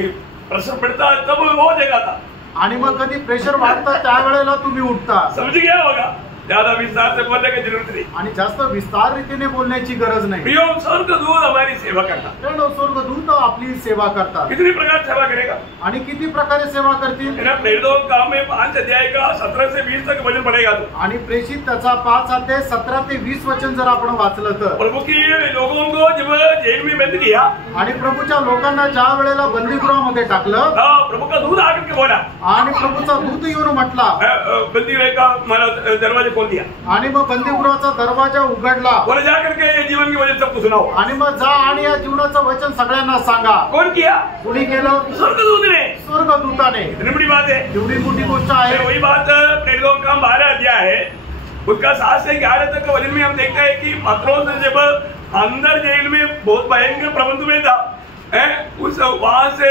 प्रेशर पड़ता है तब वो जगाता. आणि मग कधी प्रेशर वाढतं त्यावेळेला तुम्ही उठता. समझ गया होगा. ज्यादा विस्तार से बोलने की जरूरत नहीं. आणि जास्त विस्तार रीतीने बोलण्याची गरज नाही. प्रियो स्वर्गदूत हमारी सेवा करता. स्वर्गदूत आपली सेवा करतात. कितनी प्रकार सेवा करेगा. आणि किती प्रकारे सेवा करतील. प्रेरितों का में 5 अध्याय का 17 से 20 तक वचन पढ़ेगा तो. आणि प्रेषित त्याचा 5 अध्याय 17 ते 20 वचन जर आपण वाचलं तर. प्रभु की लोगों को जब जेल में बंद किया, आणि प्रभूच्या लोकांना ज्या वेळेला बंदीगृहामध्ये टाकलं, प्रभु का दूत आकर के बोला. आणि प्रभूचा दूत येऊन म्हटला, बंदीगृह का दरवाजा खोल दिया. आणि मग बंदीगृहाचा दरवाजा उघडला. बोला जा करके ये जीवन की वजह सबको सुनाओ. आणि मग जा आणि या जीवनाचं वचन सगळ्यांना सांगा. कौन किया. कुणी केलं. स्वर्गदूत ने. स्वर्गदूताने. इतनी बड़ी बात है. एवढी मोठी गोष्ट आहे. वही बात प्रेरितों का 12 अध्याय है, उसका 7 से 11 तक का वचन में हम देखते हैं कि पत्रोस जब अंदर जेल में बहुत भयंकर प्रबंध में था, उस वहां से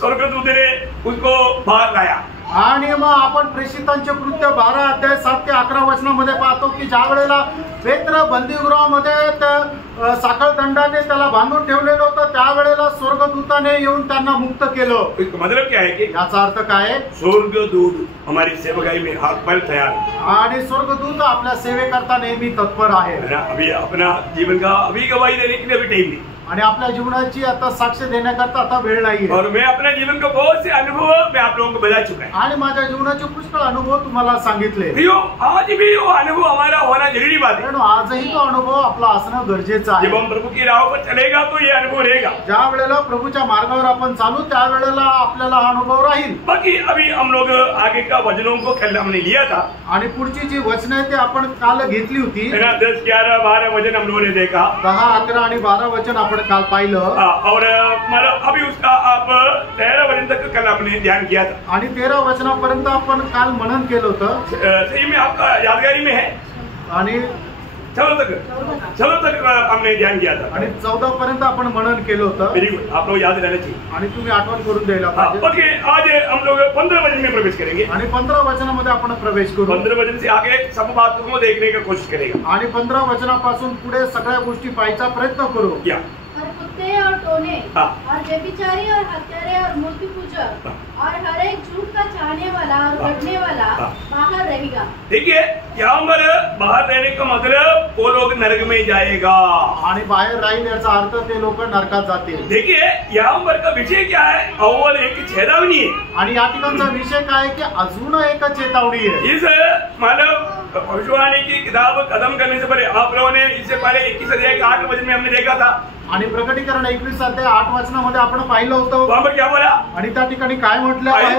स्वर्गदूत ने उसको बाहर लाया. आणि मग आपण प्रेषितांचे कृत्य 12 अध्याय 7 ते 11 वचनामध्ये पाहतो की ज्या वेळेला पेत्र बंदीगृहामध्ये साखळ दंडाने त्याला बांधून ठेवलेलं होतं त्यावेळेला स्वर्गदूताने येऊन त्यांना मुक्त केलं. मतलब क्या है की याचा अर्थ काय. स्वर्गदूत हमारी सेवकाई में हाथ पैर तैयार. आणि स्वर्गदूत आपल्या सेवेकरता नेहमी तत्पर आहे. अभी अपना जीवन का अभी गवाही देने के लिए अभी टाइम नहीं. आणि आपल्या जीवनाची आता साक्ष देण्याकरता आता वेळ नाहीये. और मैं अपने जीवन का बहुत से अनुभव मैं आप लोगों को बता चुका है. आणि माझ्या जीवनाचे पुष्कळ अनुभव तुम्हाला सांगितले. आज भी वो अनुभव हमारा होना जरूरी बात है. आजही तो अनुभव आपला असणं गरजेचं आहे. जब हम प्रभु की राह पर चलेगा तो ये अनुभव रहेगा. ज्या वेळेला प्रभूच्या मार्गावर आपण चालू त्यावेळेला आपल्याला हा अनुभव राहील. बाकी अभी हम लोग आगे का वचनों को कल हमने लिया था. आणि पुढची जी वचन आहे ते आपण काल घेतली होती. 10, 11, 12 वचन हम लोगों ने देखा. 10, 11 आणि 12 वचन आपण काल पाहिलं. और मतलब अभी उसका आप 13 वचन तक कल आपने ध्यान किया था. आणि 13 वचनापर्यंत आपण काल मनन केलं होतं. सही में आपका यादगारी में है. आणि 14 तक हमने ध्यान किया था. आणि 14 पर्यंत आपण मनन केलं होतं. Very good. आप लोग याद रहना चाहिए. आणि तुम्ही आठवण करून द्यायला पाहिजे. ओके, आज हम लोग 15 वचन में प्रवेश करेंगे. आणि 15 वचनामध्ये आपण प्रवेश करू. 15 वचन से आगे सब बातों को देखने की कोशिश करेगा. आणि 15 वचनापासून पुढे सगळ्या गोष्टी पाहायचा प्रयत्न करू. क्या और कुत्ते और टोने और व्यभिचारी और हत्यारे और मूर्ति पूजक और हर एक झूठ का चाहने वाला और बढ़ने वाला बाहर रहेगा. देखिए यहाँ पर बाहर रहने का मतलब वो लोग नरक में जाएगा. आणि बाहेर राहील याचा अर्थ ते लोक नरकात जातील. देखिए यहाँ पर का विषय क्या है. अव्वल एक चेतावनी है. आणि या ठिकाणचा विषय काय की अजून एक चेतावनी है. इस मतलब भविष्यवाणी की किताब खत्म करने से पहले आप लोगों ने इससे पहले 21 अध्याय के 8 वचन में हमने देखा था. आणि प्रकटीकरण 21 अध्याय 8 वचनामध्ये आपण पाहिलं होतं. वहाँ पर क्या बोला. आणि त्या ठिकाणी काय म्हटलं आहे.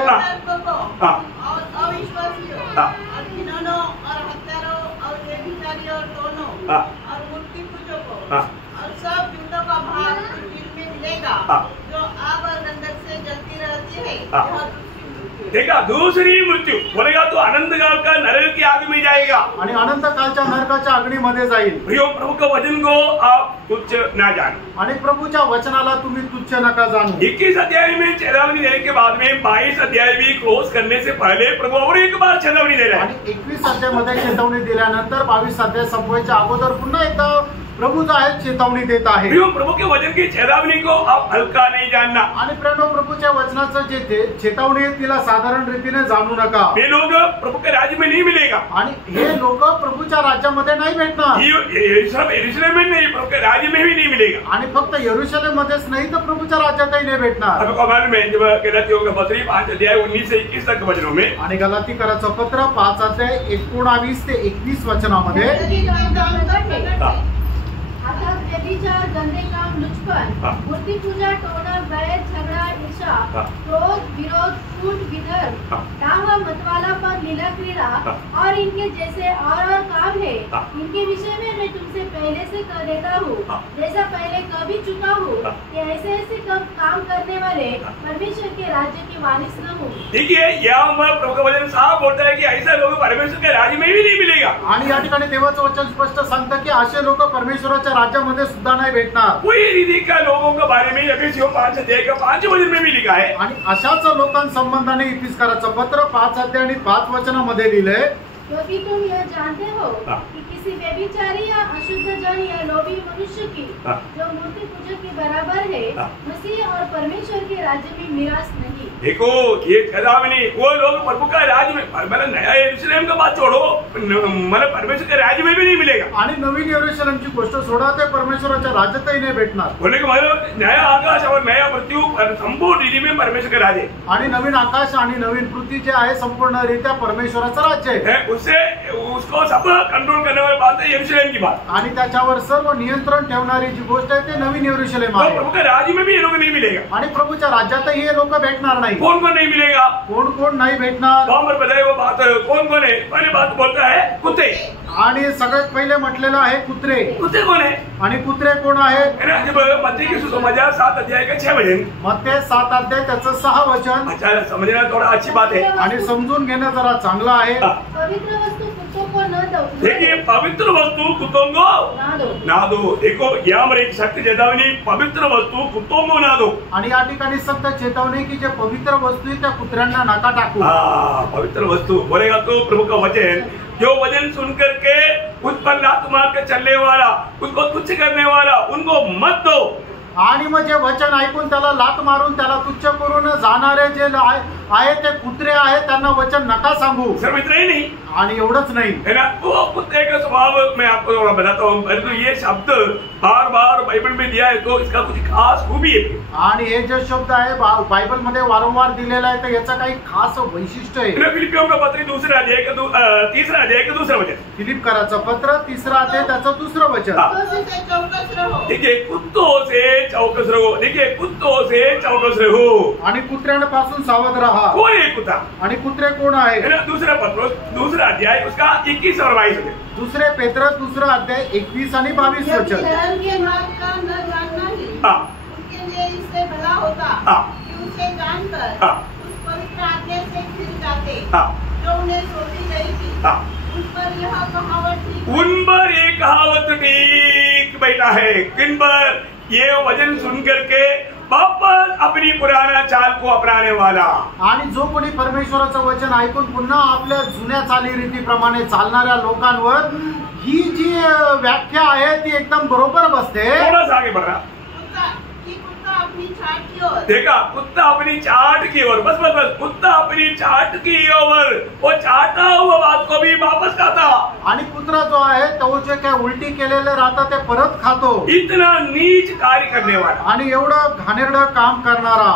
हाँ। जो आग और गंधक से जलती रहती है, हाँ। यह दूसरी मृत्यु है। देखा, दूसरी मृत्यू बोलेगा तो अनंत काल का नरक की आग में जाएगा। आणि अनंत कालच्या नरकाच्या अग्नीमध्ये जाईल। प्रियो, प्रभु के वचन को आप तुच्छ ना जानो आणि प्रभूच्या वचनाला तुम्ही तुच्छ नका जाणू। 21 अध्याय में चेतावनी देने के बाद में 22 अध्याय भी क्लोज करने से पहले प्रभु और एक बार चेतावनी दे रहा है। आणि 21 अध्यायामध्ये चेतावणी दिल्यानंतर 22 अध्याय संपवायच्या अगोदर पुन्हा एकदा प्रभू जो आहे चेतावणी देत आहे। प्रियो, प्रभु के वचन की चेतावनी को आप हल्का नहीं जानना। आणि प्रणव प्रभूच्या वचनाचं जे चेतावणी आहे तिला साधारण रीतीने जाणू नका। ये लोग प्रभु के राज्य में नहीं मिलेगा। आणि हे लोक प्रभूच्या राज्यामध्ये नाही भेटणार। ये सब यरूशलेम में नहीं, प्रभु के राज्य में भी नहीं मिलेगा। आणि फक्त यरूशलेम मध्येच नाही तर प्रभूच्या राज्यातही नाही भेटणार। आपको मालूम है जब गलातियों का पत्री 5 अध्याय 19 से 21 तक वचनों में, आणि गलातीकराचं पत्र 5 अध्याय 19 ते 21 वचनामध्ये अर्थात व्यभिचार, गंदे काम, लुचपन, हाँ। मूर्ति पूजा, टोना, बैर, झगड़ा, ईर्ष्या, हाँ। क्रोध, विरोध, फूट, विधर्म, हाँ। डावा, मतवालापन, लीला क्रीड़ा हाँ। और इनके जैसे और काम है, हाँ। इनके विषय में मैं तुमसे पहले से कह देता हूँ, हाँ। जैसा पहले कभी चुका हूँ हाँ। कि ऐसे ऐसे काम करने वाले परमेश्वर के राज्य के वारिस न हो। देखिए, यहाँ पर प्रभु का वचन साफ बोलता है कि ऐसा लोग परमेश्वर के राज्य में भी नहीं मिलेगा। आणि या ठिकाणी देवाचं वचन स्पष्ट सांगतं की असे लोक परमेश्वराच्या राज्यामध्ये सुद्धा नाही भेटणार। कोई रीति का लोगों के बारे में एफएससी 5 अध्याय का 5 वचन में भी लिखा है। आणि अशाच लोकांसंबंधाने इफिसकाराचं पत्र 5 अध्याय आणि 5 वचनामध्ये लिहिलंय, क्योंकि तुम यह जानते हो हाँ। कि किसी व्यभिचारी या अशुद्ध जन या लोभी मनुष्य की हाँ। जो मूर्ति पूजक के बराबर है, हाँ। मसीह और परमेश्वर के राज्य में मिरास नहीं। देखो, ये चेतावनी वो लोग प्रभु का राज्य में, मतलब नया यरूशलेम का बात छोड़ो, मतलब परमेश्वर के राज्य में भी नहीं मिलेगा। आणि नवीन यरूशलेमची गोष्ट सोडा, ते परमेश्वराच्या राज्यातही नाही भेटणार। बोलने का मतलब नया आकाश और नया मृत्यु संपूर्ण रीति में परमेश्वर का राज्य आणि नवीन आकाश आणि नवीन पृथ्वी जे आहे संपूर्णरित्या परमेश्वराचं राज्य आहे। है। उससे उसको सब कंट्रोल करने वाली बात है यरूशलेम की बात। आणि त्याच्यावर सर्व नियंत्रण ठेवणारी जी गोष्ट आहे ते नवीन यरूशलेम तो आहे। प्रभु के राज्य में भी ये लोग नहीं मिलेगा। आणि प्रभूच्या राज्यातही हे लोक भेटणार नाही। कौन कौन नहीं मिलेगा? कोण कोण नाही भेटणार? वहां पर बताए वो बात कौन कौन है? पहली बात बोलता है कुत्ते। आणि सगळ्यात पहिले म्हटलेलं आहे कुत्रे। कुत्ते कौन है? आणि कुत्रे कोण आहे? है ना, जब मत्ती की सुसमाचार 7 अध्याय का 6 वचन, मत्ते 7 अध्याय त्याचं 6 वचन, अच्छा समझना थोड़ा अच्छी बात है। आणि समजून घेणं जरा चांगलं आहे। पवित्र वस्तु कुत्तों को न दो। देखिए, पवित्र वस्तु कुत्तों को ना दो। ना दो। देखो, यहाँ पर एक सत्य चेतावनी, पवित्र वस्तु कुत्तों को ना दो। आणि या ठिकाणी सक्त चेतावणी की जे पवित्र वस्तू आहे त्या कुत्र्यांना नका टाकू। हाँ, पवित्र वस्तु बोलेगा तो प्रभु का वचन, जो वचन सुन करके उस पर लात मार के चलने वाला, उनको तुच्छ करने वाला, उनको मत दो। आणि मग जे वचन ऐकून त्याला लात मारून त्याला तुच्छ करून जाणारे जे आहे ते कुत्रे आहेत त्यांना वचन नका सांगू। सिर्फ इतना ही नहीं, आणि एवढंच नाही, है ना, वो कुत्ते का स्वभाव मैं आपको थोड़ा बताता हूँ। परंतु ये शब्द बार बार बाइबल में दिया है तो इसका कुछ खास खूबी है। आणि हे जे शब्द आहे बायबल मध्ये वारंवार दिलेला आहे तर याचं काही खास वैशिष्ट्य आहे। फिलिपियों का पत्र 2 अध्याय का 3 अध्याय का 2 वचन, फिलिपकराचं पत्र 3 अध्याय त्याचं 2 वचन। कुत्तों से चौकस रहो। देखिए, कुत्तों से चौकस रहो। देखिए, कुत्तों से चौकस रहो। आणि कुत्र्यांपासून सावध राहा। कौन है कुत्ता? आणि कुत्रे कोण आहे? है ना, दूसरा पत्रोस 2 अध्याय उसका 21 और 22 वचन। दुसरे पेत्रस 2 अध्याय 21 आणि 22 वचन। धर्म के मार्ग का न जानना ही हाँ। उनके लिए इससे भला होता हाँ। कि उसे जानकर हाँ। उस पवित्र आज्ञा से फिर जाते हाँ। जो उन्हें सौंपी गई थी। हाँ। उन पर यह कहावत ठीक उन पर एक कहावत ठीक बैठा है, किन पर? ये वचन सुन करके वापस अपनी पुराना चाल को अपनाने वाला। आणि जो कोणी परमेश्वराचं वचन ऐकून पुन्हा आपल्या जुन्या चालीरीतीप्रमाणे चालणाऱ्या लोकांवर ही जी व्याख्या आहे ती एकदम बरोबर बसते। थोड़ा सा आगे बढ़ रहा, कुत्ता अपनी छाट की ओर। देखा, कुत्ता अपनी चाट की ओर, बस बस बस, कुत्ता अपनी चाट की ओर, वो चाटा हुआ बात को भी वापस खाता। आणि कुत्रा जो आहे तो जे काय उलटी केलेले राहतं ते परत खातो। इतना नीच कार्य करने वाला आणि एवढं घाणेरडं काम करणारा।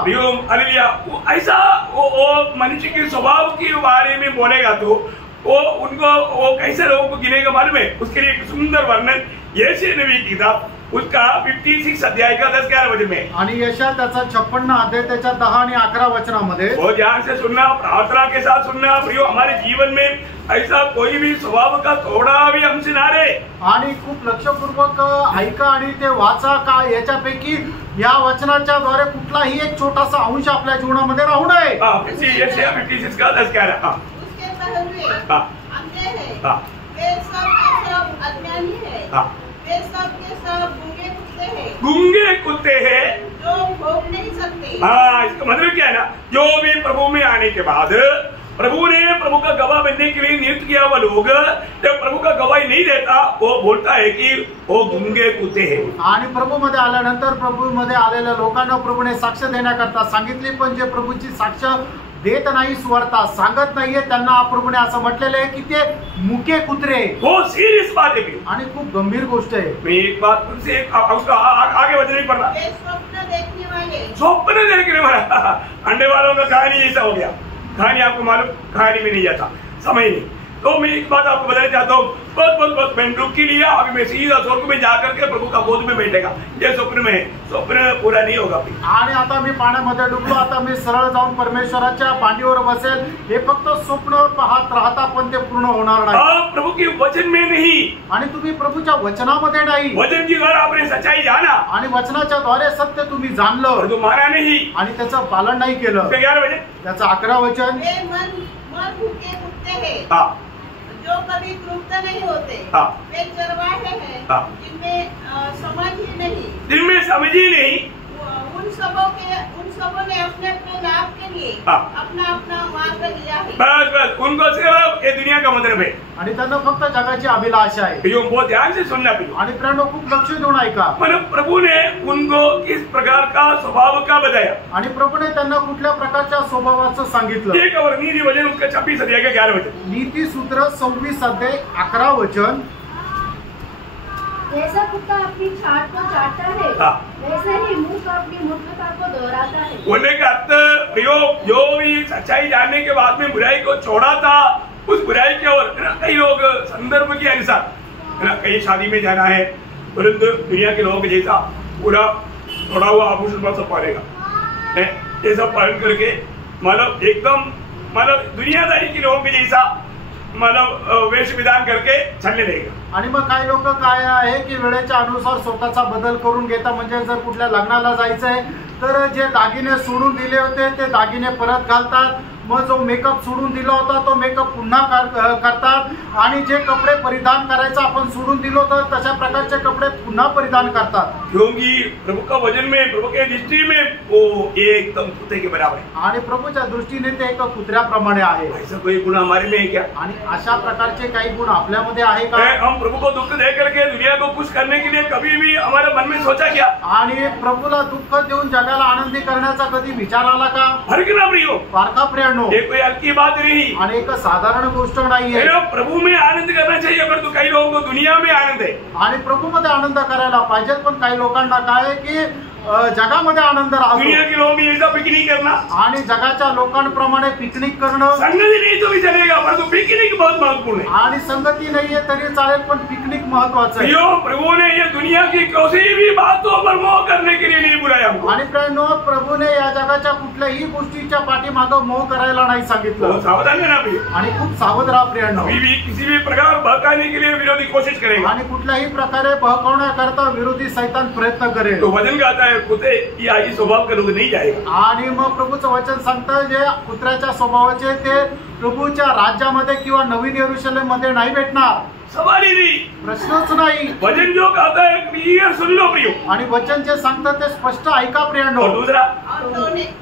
हालेलुया, ऐसा वो मनुष्य के स्वभाव के बारे में बोलेगा तो वो कैसे लोगों को गिनेगा मालूम है? उसके लिए एक सुंदर वर्णन यशायाह नबी की किताब उसका 56 अध्याय का 10-11 वचन में। आणि यशा त्याचा 56 अध्याय त्याच्या 10 आणि 11 वचनामध्ये बहुत ध्यान से सुनना, प्रार्थना के साथ सुनना प्रियो। हमारे जीवन में ऐसा कोई भी स्वभाव का थोड़ा भी हमसे ना रहे। आणि खूप लक्षपूर्वक ऐका आणि ते वाचा का याच्यापैकी या वचनाच्या द्वारे कुठलाही एक छोटासा अंश आपल्या जीवनामध्ये राहू नये। यशायाह 56 का 10-11। उसके पहलुए अंधे हैं, हाँ। वे सब के सब अज्ञानी हैं, हाँ। वे सब के सब गूंगे कुत्ते हैं, गूंगे कुत्ते हैं जो भोग नहीं सकते। हाँ, इसका मतलब क्या है ना, जो भी प्रभु में आने के बाद प्रभु ने प्रभु का गवाह बनने के लिए नियुक्त किया हुआ लोग जब प्रभु का गवाही नहीं देता, वो बोलता है कि वो गूंगे कुत्ते हैं। आणि प्रभू मध्ये आल्यानंतर प्रभू मध्ये आलेल्या लोकांना प्रभूने साक्ष देण्याकरता सांगितली, पण जे प्रभूची साक्ष देत नाही, सुवार्ता सांगत नाहीये, त्यांना प्रभूने असं म्हटलेलं आहे की ते मुके कुत्रे। वो सीरियस बात है। आणि खूप गंभीर गोष्ट आहे। मैं एक बात तुमसे आगे वचन नहीं पढ़ना। वे स्वप्न देखने वाले, स्वप्न देखने वाला अंडे वालों का कहानी ऐसा हो गया। कहानी आपको मालूम, कहानी में नहीं जाता, समय नहीं। तो मैं एक बात आपको बताना चाहता हूँ, बस मैंने रुक लिया, अभी मैं सीधा स्वर्ग में जाकर के प्रभु का गोद में बैठेगा। ये स्वप्न में है, स्वप्न पूरा नहीं होगा। आणि आता मी पाण्यामध्ये डुबलो, आता मी सरळ जाऊन परमेश्वराच्या पांडीवर बसेल। हे फक्त स्वप्न पाहत राहता, पण ते पूर्ण होणार नाही। आप प्रभु के वचन में नहीं, आणि तुम्ही प्रभूच्या वचनामध्ये नाही, वचन के द्वारा आपने सच्चाई जाना आणि वचनाच्या द्वारे सत्य तुम्ही और जाणलं तो माना नहीं। आणि त्याचं पालन नाही केलं। 11 वचन, त्याचं 11 वचन, वे मन भूखे कुत्ते हैं, हाँ, जो कभी तृप्त नहीं होते। हाँ। वे चरवाहे हैं, हाँ। जिनमें समझ ही नहीं। जिनमें समझ ही नहीं। उन सबों ने अपने अपने लाभ के लिए हाँ। अपना अपना मार्ग लिया है। बस उनको सिर्फ ये दुनिया का मतलब है। आणि त्यांना फक्त जगाची अभिलाषा आहे। प्रियो, बहुत ध्यान से सुनना प्रियो। आणि प्रियांनो, खूप लक्ष देऊन ऐका। मतलब प्रभु ने उनको किस प्रकार का स्वभाव का बताया, आणि प्रभूने त्यांना कुठल्या प्रकारच्या स्वभावाचं सांगितलं। एक और नीति वचन उसका 26 अध्याय का 11 वचन। नीति सूत्र 26 अध्याय 11 वचन, जैसा कुत्ता अपनी छाट को चाटता है, हाँ। वैसे ही मूर्ख अपनी मूर्खता को दोहराता है। बोलने का अर्थ प्रियो, जो भी सच्चाई जानने के बाद में बुराई को छोड़ा था, उस बुराई की ओर कई लोग संदर्भ के अनुसार है ना, कहीं शादी में जाना है, परंतु दुनिया के लोग जैसा पूरा थोड़ा हुआ आभूषण पर सब पालेगा, ये सब पालन करके मतलब एकदम मतलब दुनियादारी के लोगों के जैसा मतलब वेश विधान करके छानने लगेगा। आणि मग काही लोक काय आहे की वेळेच्या अनुसार स्वतःचा बदल करून घेता। म्हणजे जर कुठल्या लग्नाला जायचंय तर जे दागिने सोडून दिले होते ते दागिने परत घालतात, मग जो मेकअप सोडून दिला होता तो मेकअप पुन्हा करतात, आणि जे कपडे परिधान करायचं आपण सोडून दिलो तर तशा प्रकारचे कपडे पुन्हा परिधान करतात। क्योंकि प्रभु का वचन में, प्रभु के दृष्टि में वो एकदम कुत्ते के बराबर है। आणि प्रभूच्या दृष्टीने ते एक कुत्र्याप्रमाणे आहे। ऐसा कोई गुण हमारे में है क्या? आणि अशा प्रकारचे काही गुण आपल्यामध्ये आहे का? हम प्रभु को दुख दे करके दुनिया को खुश करने के लिए कभी भी हमारे मन में सोचा क्या? आणि प्रभूला दुःख देऊन जगाला आनंदी करण्याचा कधी विचार आला का? फर्क ना प्रियो, फारका प्रियांनो, ये कोई हल्की बात नहीं। आणि एक साधारण गोष्ट नाहीये। प्रभु में आनंद करना चाहिए, परंतु कई लोगों को दुनिया में आनंद है। आणि प्रभूमध्ये आनंद करायला पाहिजे, पण काही लोकांना काय आहे की जगामध्ये आनंद राहतो। दुनिया के लोगों में ऐसा पिकनिक करना आणि जगाच्या लोकांप्रमाणे पिकनिक करणं, संगति नहीं तो भी चलेगा, परंतु पिकनिक बहुत महत्वपूर्ण है। आणि संगती नाहीये तरी चालेल, पण पिकनिक महत्वाचं आहे। प्रियो, प्रभु ने ये दुनिया की किसी भी बातों पर मोह करने के लिए नहीं बुलाया हमको। आणि प्रियांनो, प्रभूने या जगाच्या कुठल्याही गोष्टीच्या पाठीमागं मोह करायला नाही सांगितलं। बहुत सावधान रहना प्रियो, आणि खूप सावध राहा प्रियांनो। अभी भी किसी भी प्रकार बहकाने के लिए विरोधी कोशिश करेगा, आणि कुठल्याही प्रकारे बहकवण्याकरता विरोधी सैतान प्रयत्न करेल। तो वचन कहता है कुत्ते या ही स्वभाव का लोग नहीं जाएगा। आणि मग प्रभूचं वचन सांगतं जे कुत्र्याच्या स्वभावाचे ते प्रभूच्या राज्यामध्ये किंवा नवीन यरूशलेम मध्ये नाही भेटणार। सवाल ही नहीं, प्रश्नच नाही। वचन जो कहता है क्लियर सुन लो प्रियो, आणि वचन जे सांगतं ते स्पष्ट ऐका प्रियांनो। और दूसरा और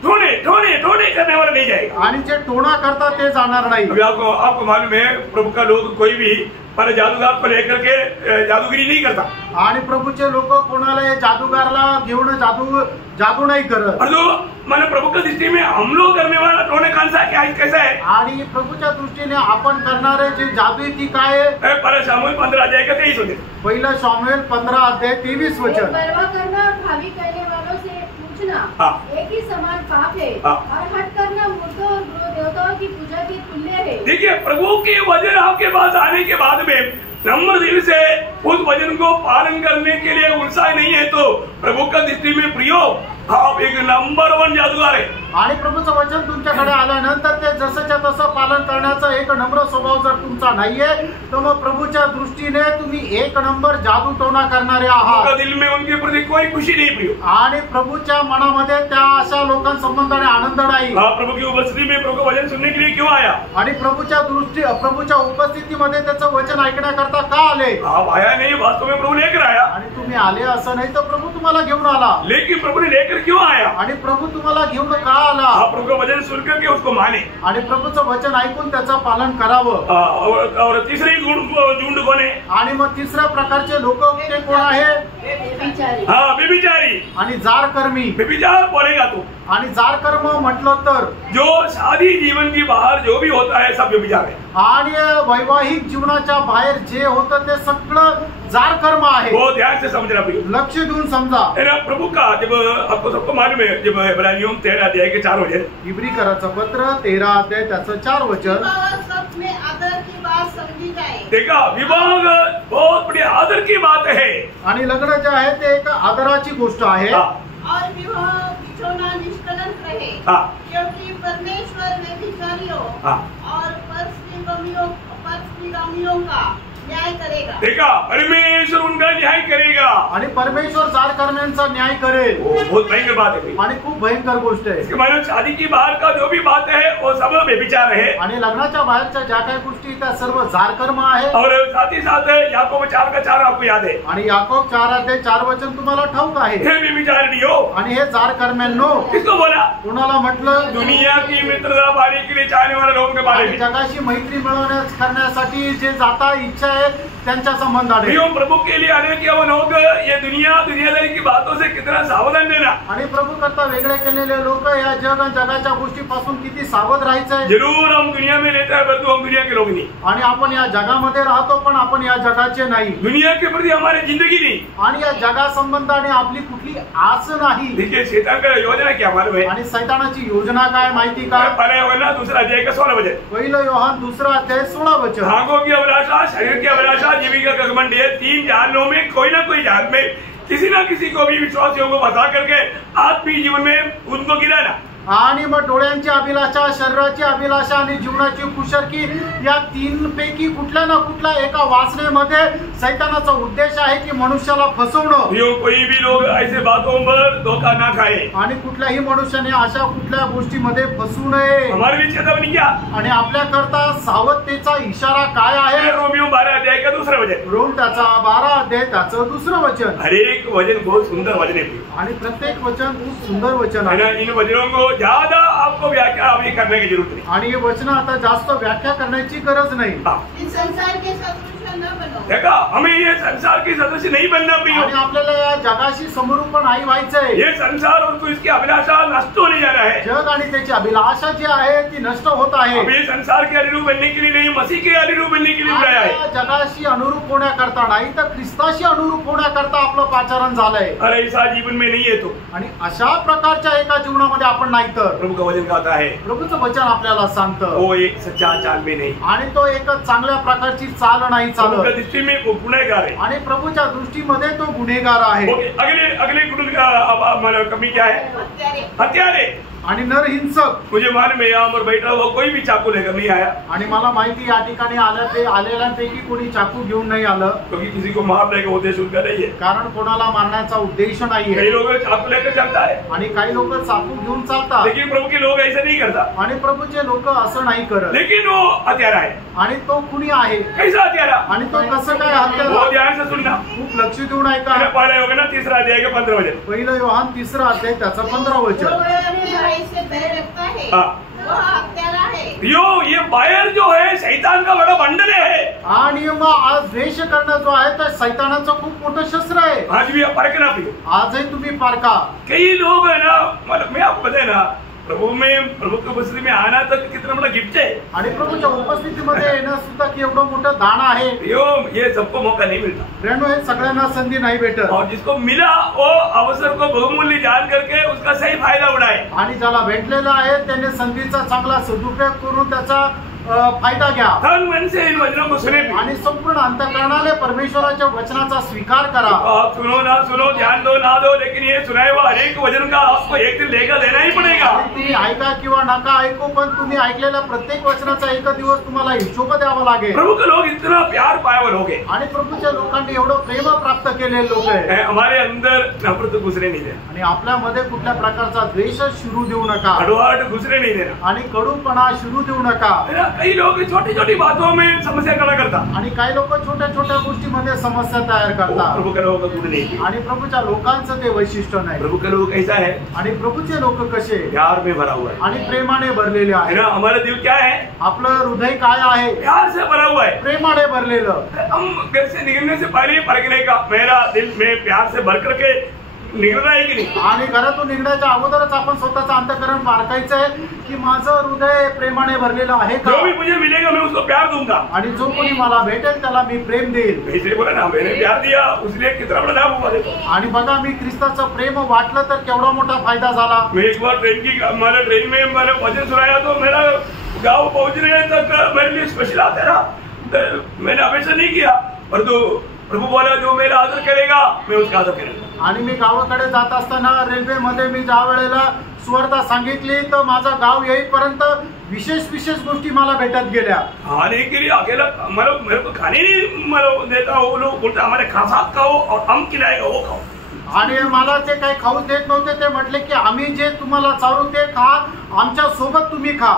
टोने ठोने करने वाला नहीं जाएगा। आणि जे टोणा करतात ते जाणार नाही। अभी आपको मालूम है प्रभु का लोग कोई भी पर जादूगर को लेकर के जादूगिरी नहीं करता, आणि प्रभूचे लोक कोणाला जादूगारला घेऊन जादू नाही करत। और जो मैंने प्रभु की दृष्टि में हम लोग करने वाला टोने कौन सा क्या कैसा है? आणि प्रभूच्या दृष्टीने आपण करणारे जे जादू ती काय आहे? पहला शमूएल 15 अध्याय का 23 वचन। पहिला शमूएल 15 अध्याय 23 वचन। परवाह करना और भावी करने वालों से पूछना हाँ। एक ही समान पाप है, हाँ। और हट करना मूर्तों और देवताओं की पूजा के तुल्य है। देखिए, प्रभु के वचन आपके पास आने के बाद में नम्र दिल से उस वचन को पालन करने के लिए उत्साह नहीं है तो प्रभु का दृष्टि में प्रियो आप एक नंबर 1 जादूगार आहे. आणि प्रभूचं वचन तुमच्याकडे आल्यानंतर ते जसंच्या तसं पालन करण्याचा एक नम्र स्वभाव जर तुमचा नाहीये तर मग प्रभूच्या दृष्टीने तुम्ही एक नंबर जादू टोना करणारे आहात. आपका दिल में उनके प्रति कोई खुशी नहीं प्रियो. आणि प्रभूच्या मनामध्ये त्या अशा लोकांसंबंधाने आनंद नाही. प्रभु की उपस्थिति में प्रभु का वचन सुनने के लिए क्यों आया? आणि प्रभूच्या उपस्थितीमध्ये त्याचं वचन ऐकण्याकरता का आले? आप आया नहीं, वास्तव में प्रभु लेकर आया. आणि तुम्ही आले असं नाही तर प्रभू तुम्हाला घेऊन आला. लेकिन प्रभु ने लेकर क्यों आया? आणि प्रभू तुम्हाला घेऊन का आला? आप प्रभु का वचन सुनकर के उसको माने आणि प्रभूचं वचन ऐकून त्याचं पालन करावं. और तीसरी झुंड कोण आहे? आणि मग तिसऱ्या प्रकारचे लोक ते कोण आहे? व्यभिचारी. व्यभिचारी आणि जारकर्मी. व्यभिचार बोलेगा तो. आणि जारकर्म म्हटलं तर जो शादी जीवन की बाहर जो भी होता है सब व्यभिचार है. आणि वैवाहिक जीवनाच्या बाहेर जे होतं ते सगळं जारकर्म आहे. वो ध्यान से समझना प्रिय. लक्ष देऊन समजा. प्रभु का जब आपको सबको मालूम है जब इब्रानियों 13 अध्याय के 4 वचन, इब्रीकराचं पत्र 13 अध्याय त्याचं 4 वचन. सब में आदर की बात समझी जाए. देखा विवाह बहुत बड़ी आदर की बात है. आणि लग्न जे आहे ते एक आदराची गोष्ट आहे. और विवाह बिछोना निष्कलंक रहे. क्योंकि परमेश्वर व्यभिचारियों और परस्त्रीगामियों का न्याय करेगा. देखा परमेश्वर उनका न्याय करेगा. आणि परमेश्वर जारकर्म्यांचा न्याय करेल. बहुत भयंकर बात है. आणि खूप भयंकर गोष्ट आहे. इसके मानो शादी की बाहर का जो भी बात है वो सब व्यभिचार है. आणि लग्नाच्या बाहेरच्या ज्या काही गोष्टी त्या सर्व जारकर्म आहे. और साथ ही साथ याकोब 4 का 4 आपको याद है. आणि याकोब 4 अध्याय 4 वचन तुम्हाला ठाऊक आहे. हे व्यभिचारिणियो. आणि हे जारकर्म्यांनो किसको बोला? कोणाला म्हटलं? दुनिया की मित्रता पाने के लिए चाहने वाले लोगों के बारे में. जगाशी मैत्री करण्यासाठी जे जाता इच्छा आहे त्यांच्या संबंधाने. प्रभु के लिए आने के लोग ये दुनियादारी की बातों से कितना सावधान रहना. आणि प्रभु करता वेगळे केलेले लोक या जगाच्या गोष्टीपासून किती सावध राहायचंय. जरूर हम दुनिया में रहते हैं परंतु हम दुनिया के लोग नहीं. आणि आपण या जगामध्ये राहतो पण आपण या जगाचे नाही. दुनिया के प्रति हमारी जिंदगी नहीं. आणि या जगा संबंधाने आपली कुठली आस नाही. देखिए शैतान का योजना क्या मालूम है? आणि सैतानाची योजना काय माहिती का? पहला योजना 2 अध्याय का 16 वचन. पहिलं योहान 2 अध्याय 16 वचन. आंखों की अभिलाषा, शरीर की अभिलाषा, जीविका का घमंड, ये 3 जानों में कोई ना कोई जान में किसी ना किसी को भी विश्वासियों को फंसा करके आत्मीय जीवन में उनको गिराना. आणि मग डोळ्यांची अभिलाषा, शरीराची अभिलाषा आणि जीवनाची कुशरकी या 3 पैकी कुठल्या ना कुठल्या एका वासनेमध्ये सैतानाचा उद्देश आहे की मनुष्याला फसवणं. कोई भी लोग ऐसे बातों पर धोखा ना खाए. आणि कुठल्याही मनुष्याने अशा कुठल्या गोष्टीमध्ये फसू नये. हमारे लिए चेतावनी क्या? आणि आपल्या करता सावधतेचा इशारा काय आहे? रोमियो 12 अध्याय का 2 वचन. रोम त्याचा 12 अध्याय त्याचं 2 वचन. हर एक वचन बहुत सुंदर वचन है. आणि प्रत्येक वचन खूप सुंदर वचन आहे. इन वचनों को ज्यादा आपको व्याख्या अभी करने की जरूरत नहीं. आणि हे वचन आता जास्त व्याख्या करण्याची गरज नाही. इस संसार के सदृश न बनो. देखा हमें ये संसार की सदस्य नहीं बनना प्रिय. आणि आपल्याला या जगाशी समरूप नाही व्हायचंय. ये संसार और तो इसकी अभिलाषा नष्ट होने जा रहा है. जग आणि त्याची अभिलाषा जी आहे ती नष्ट होत आहे. अब ये संसार के अनुरूप बनने के लिए नहीं, मसीह के अनुरूप बनने के लिए बुलाया है. जगाशी अनुरूप होण्याकरता नाही तर ख्रिस्ताशी अनुरूप होण्याकरता आपलं पाचारण झालंय. और ऐसा जीवन में नहीं है तो. आणि अशा प्रकारच्या एका जीवनामध्ये आपण नाही तर प्रभु का वचन कहता है, प्रभूचं वचन आपल्याला सांगतं वो एक सच्चा चाल में नहीं. आणि तो एक चांगल्या प्रकारची चाल नाही चालत. दृष्टि में वो गुनहगार है. आणि प्रभूच्या दृष्टीमध्ये तो गुन्हेगार आहे. अगले गुण का कमी क्या है? हत्यारे. आणि नरहिंसक. मुझे मालूम है यहाँ पर बैठा हुआ कोई भी चाकू लेकर नहीं आया. आणि मला माहिती या ठिकाणी आलेल्यांपैकी कोणी चाकू घेऊन नाही आलं. क्योंकि किसी को मारने का उद्देश्य उनका नहीं है. कारण कोणाला मारण्याचा उद्देश नाहीये. कई लोग चाकू लेकर चलता है. आणि काही लोक चाकू घेऊन चालतात. लेकिन प्रभु के लोग ऐसा नहीं करता. आणि प्रभूचे लोक असं नाही करत. लेकिन वो हत्यारा है. आणि तो कुणी आहे? कैसा हत्यारा? आणि तो कसं काय हत्यारा? ध्यान से सुनना. खूप लक्ष देऊन ऐका. पढ़ा होगा ना 3 अध्याय के 15 वचन. पहिलं योहान 3 अध्याय त्याचं 15 वचन. वो हत्यारा है. ये बायर जो है शैतान का बड़ा बंडल है. आणि मग आज द्वेष करणं जो आहे तर सैतानाचं खूप मोठं शस्त्र आहे. आज भी परखना प्रिय. आजही तुम्ही पारखा. कई लोग है ना, मैं आपको बताए ना, प्रभु की उपस्थिति में आना तक कितना बड़ा गिफ्ट है. आणि प्रभूच्या उपस्थितीमध्ये येणं सुद्धा की एवढं मोठं दान आहे. ये सबको मौका नहीं मिलता. रेणू हे सगळ्यांना संधी नाही भेटत. और जिसको मिला वो अवसर को बहुमूल्य जान करके उसका सही फायदा उठाए. आणि ज्याला भेटलेला आहे त्याने संधीचा चांगला सदुपयोग करून त्याचा फायदा घ्या तन मन से इन वचनों को सुने भी। आणि संपूर्ण अंतःकरणाने परमेश्वराच्या वचनाचा स्वीकार करा। आप सुनो ना सुनो, ध्यान दो ना दो, लेकिन ये सुनाए हुआ हर एक वचन का आपको एक दिन लेकर देना ही पड़ेगा। तुम्ही ऐका किंवा नका ऐकू, पण तुम्ही ऐकलेल्या प्रत्येक वचनाचा एक दिवस तुम्हाला हिशोब द्यावा लागेल। प्रभु के लोग इतना प्यार पाए हुए लोग हैं, आणि प्रभूच्या लोकांनी एवढं प्रेम प्राप्त केलेले लोक आहे। हमारे अंदर नफरत घुसने नहीं देना, आणि आपल्यामध्ये कुठल्या प्रकारचा द्वेष शिरू देऊ नका, कड़वाहट घुसने नहीं देना, आणि कडूपणा शिरू देऊ नका। कई लोग छोटी छोटी बातों में समस्या खड़ा करता, आणि काही लोक छोट्या छोट्या गोष्टीमध्ये समस्या तयार करतात। प्रभु के लोगों का गुण नहीं, आणि प्रभूच्या लोकांचं ते वैशिष्ट्य नाही। प्रभु के लोग कैसा है, आणि प्रभूचे लोक कसे प्यार में भरा हुआ है, आणि प्रेमाने भरलेले है आहे। ना। हमारा दिल क्या है, आपलं हृदय काय आहे, प्यार से भरा हुआ है। प्रेमाने भरलेलं। हम घर से निकलने से पहले ही परखने का, मेरा दिल में प्यार से भर करके निकल रहा है कि नहीं। आणि घरातून निघण्याच्या अगोदरच आपण स्वतःचं अंतःकरण पारखायचं आहे की माझं हृदय प्रेमाने भरलेलं आहे का। जो भी मुझे मिलेगा मैं उसको प्यार दूंगा, आणि जो कोणी मला भेटेल त्याला मी प्रेम देईल। इसलिए बोला ना, मैंने प्यार दिया उसलिए कितना बड़ा लाभ हुआ। देखो, आणि बघा मी ख्रिस्ताचं प्रेम वाटलं तर केवढा मोठा फायदा झाला। मैं एक बार ट्रेन में मैंने वचन सुनाया तो मेरा गाँव पहुंचने तक मेरे लिए स्पेशल आता रहा। मैंने हमेशा नहीं किया, परंतु प्रभु बोला जो मेरा आदर करेगा मैं उसका आदर करेगा। आणि मी गावाकडे जात असताना रेल्वेमध्ये मी ज्या वेळेला सुवार्ता सांगितली तर माझं गाव येईपर्यंत विशेष गोष्टी मला भेटत गेल्या। खाने के लिए अकेला मेरे को खाने नहीं देता, वो लोग बोलते हमारे साथ खाओ और हम खिलाएगा वो खाओ। आणि मला ते काही खाऊ देत नव्हते, ते म्हटले की आम्ही जे तुम्हाला चारू ते खा, आमच्या सोबत तुम्ही खा।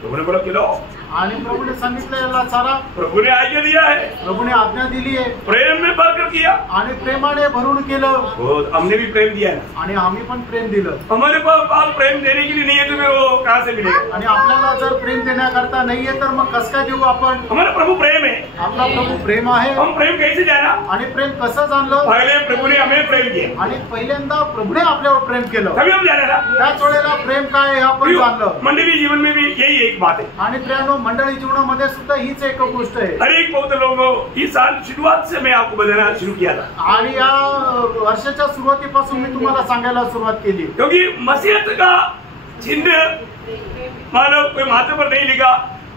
प्रभु ने बोला खिलाओ, आणि प्रभूने सांगितलं याला चारा। प्रभु ने आज्ञा दिया है, प्रभूने आज्ञा दिली आहे, प्रेम में भरकर किया, आणि प्रेमाने भरून केलं। हमने भी प्रेम दिया है, आणि आम्ही पण प्रेम दिलं। हमारे पास प्रेम देने के लिए नहीं है तो फिर वो कहाँ से मिलेगा। आणि आपल्याला जर प्रेम देण्याकरता नाहीये तर मग कसं काय देऊ आपण। हमारा प्रभु प्रेम है, आपला प्रभू प्रेम आहे। हम प्रेम कैसे जाना, आणि प्रेम कसं जाणलं, पहले प्रभु ने हमें प्रेम किया, आणि पहिल्यांदा प्रभूने आपल्यावर प्रेम केलं, तभी हम जाना ना। त्याच वेळेला प्रेम काय हे आपण जाणलं। मंडली जीवन में भी यही एक बात है। आणि प्रियानो मंडळी जीवनामध्ये सुद्धा हीच एक गोष्ट आहे। हर एक पवित्र लोगों इस साल शुरुआत से मैं आपको बताना शुरू किया था, आणि या वर्षाच्या सुरुवातीपासून मी तुम्हाला सांगायला सुरुवात केली, क्योंकि मसीहत का चिन्ह मानो कोई माथे पर नहीं लिखा,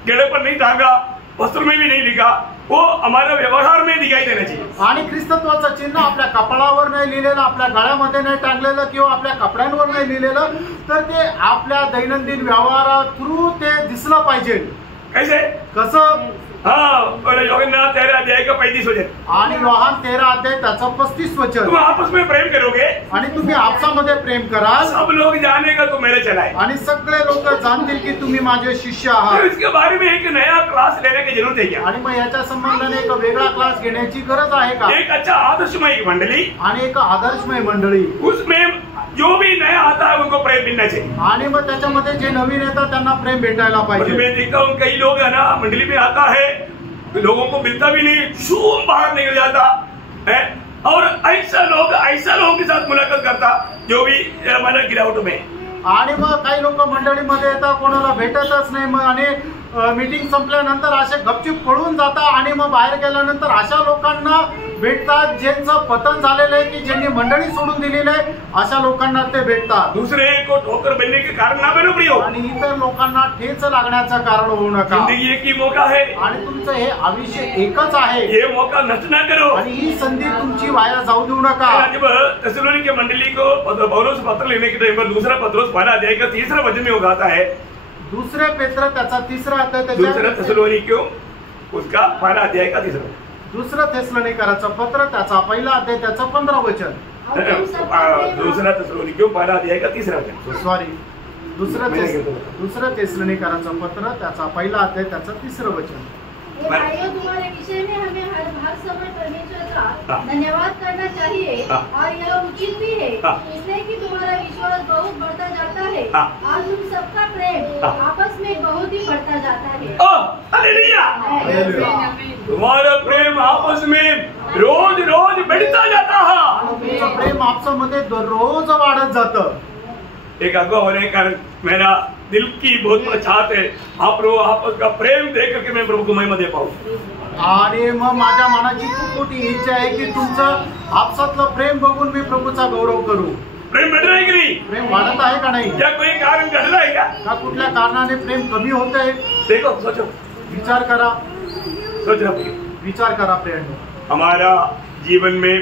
गले पर नहीं टांगा, वस्त्र में भी नहीं लिखा, वो हमारे व्यवहार में दिखाई देना चाहिए। आणि ख्रिस्तत्वाचं चिन्ह आपल्या कपाळावर नाही लिहिलेलं, आपल्या गळ्यामध्ये नाही टांगलेलं किंवा आपल्या कपड्यांवर नाही लिहिलेलं, तर ते आपल्या दैनंदिन व्यवहारा थ्रू ते दिसलं पाहिजे। कैसे, कसं, योगन्नाथ 13 अध्याय का 35 वचन, आणि योहान 13 अध्याय त्याचं 35 वचन। तुम आपस में प्रेम करोगे आणि तुम्ही आपसामध्ये प्रेम कराल, सब लोग जानेगा तो मेरे चला है, आणि सगळे लोक जाणतील की तुम्ही माझे शिष्य तो आहात। इसके बारे में एक नया क्लास लेने की जरूरत है क्या। आणि मग याच्या संबंधाने एक वेगळा क्लास घेण्याची गरज आहे का। एक अच्छा आदर्शमय मंडली, आणि एक आदर्शमय मंडळी, उसमें जो भी नया आता है उनको प्रेम मिलना चाहिए। आणि मग त्याच्यामध्ये जे नवीन येतात त्यांना प्रेम भेटायला पाहिजे। मैं देखता हूँ कई लोग है ना मंडली में आता है, लोगों को मिलता भी नहीं, शूम बाहर निकल जाता है, और ऐसा लोगों के साथ मुलाकात करता जो भी हमारे गिरावट में। आणि मग काही लोक मंडळीमध्ये येतात, कोणाला भेटतच नाही, मग आणि मीटिंग संपल्यानंतर असे गपचूप पळून जातात, आणि मग बाहेर गेल्यानंतर अशा लोकांना भेटतात ज्यांचं पतन झालेलं आहे, की ज्यांनी मंडळी सोडून दिलेली आहे, अशा लोकांना ते भेटतात। दूसरे को ठोकर बनने के कारण ना बनो प्रियो, आणि इतर लोकांना ठेच लागण्याचं कारण होऊ नका। जिंदगी एक ही मौका है, आणि तुमचं हे आयुष्य एकच आहे, ये मौका नष्ट ना करो, आणि ही संधी तुमची वाया जाऊ देऊ नका। जब थेसलोनिके की मंडली को पौलुस पत्र लेने के टाइम पर दूसरा पत्रोस 12 अध्याय का 3रा वचन में उगाता है, दुसरे पेत्र त्याचा 3रा अध्याय, दूसरा थेसलोनिके उसका 12 अध्याय का 3रा, दुसरं थेसलोनिकराचं पत्र त्याचा 1 अध्याय त्याचं 15 वचन, दूसरा थेसलोनिके 12 अध्याय का 3रा वचन, सॉरी दुसरं थेसलोनिकराचं पत्र त्याचा 1 अध्याय त्याचं 3रं वचन। हे भाइयों, तुम्हारे विषय में हमें हर समय परमेश्वर का धन्यवाद करना चाहिए, और यह उचित भी है, इसलिए कि तुम्हारा विश्वास बहुत बढ़ता जाता है, और तुम सबका प्रेम आपस में बहुत ही बढ़ता जाता है। तुम्हारा प्रेम आपस में रोज रोज बढ़ता जाता है, तुमचं प्रेम आपसामध्ये दररोज वाढत जातं। एक अगुआ होने के कारण मेरा दिल की बहुत बड़ा चाहत है आप लोग आपस का प्रेम देख करके मैं प्रभु को महिमा दे पाऊं। आणि मग माझ्या मनाची खूप मोठी इच्छा आहे की तुमचं आपसातलं प्रेम बघून मी प्रभूचा गौरव करू। प्रेम बढ़ रहा है कि नहीं? प्रेम वाढत आहे का नाही? या कोई कारण घट रहा है क्या? का कुठल्या कारणाने प्रेम कमी होते? देखो सोचो, विचार करा, सोच रहा हूँ विचार करा प्रियांनो. हमारा जीवन में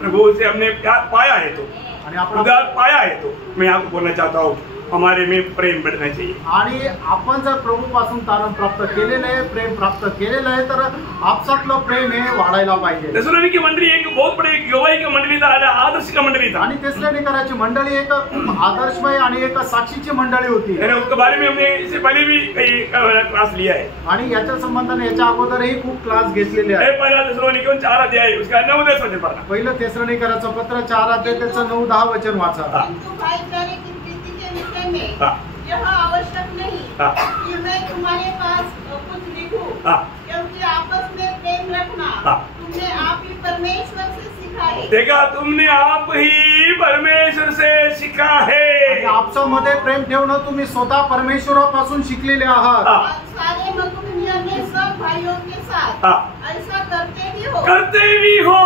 प्रभु से हमने प्यार पाया है तो, आणि आपण उदार पाया है तो मैं आपको बोलना चाहता हूँ हमारे में प्रेम बढ़ना चाहिए. आणि आपण जर प्रभूपासून तारण प्राप्त केलेलं आहे, प्रेम प्राप्त केलेलं आहे, तर आपसातलं प्रेम हे वाढायला पाहिजे. तेसलोनिकी मंडली एक बहुत बड़ी गवाही की मंडली था, आदर्श का मंडली था. आणि तेसलोनिकराची मंडळी एक आदर्शमय आणि एक साक्षीची मंडळी होती. उसके बारे में हमने इससे पहले भी कई क्लास लिया है आणि याच्या संबंधाने याच्या अगोदरही खूप क्लास घेतलेले आहे. पहला तेसलोनिकी 4 अध्याय उसका 9-10 वचन पढ़ना. पहिलं तेसलोनिकराचं पत्र 4 अध्याय त्याचं 9-10 वचन वाचा. किंतु भाईचारे की प्रीति के विषय में हाँ. यह आवश्यक नहीं हाँ. कि मैं तुम्हारे पास कुछ लिखूं, हाँ. क्योंकि आपस में प्रेम रखना हाँ. तुमने आप ही परमेश्वर से सीखा है. देखा, तुमने आप ही परमेश्वर से सीखा आणि है. आपसामध्ये प्रेम ठेवणं तुम्ही स्वतः परमेश्वरापासून शिकलेले आहात. हाँ. और सारे मकुनिया में सब भाइयों के साथ हाँ. ऐसा करते भी हो. करते भी हो.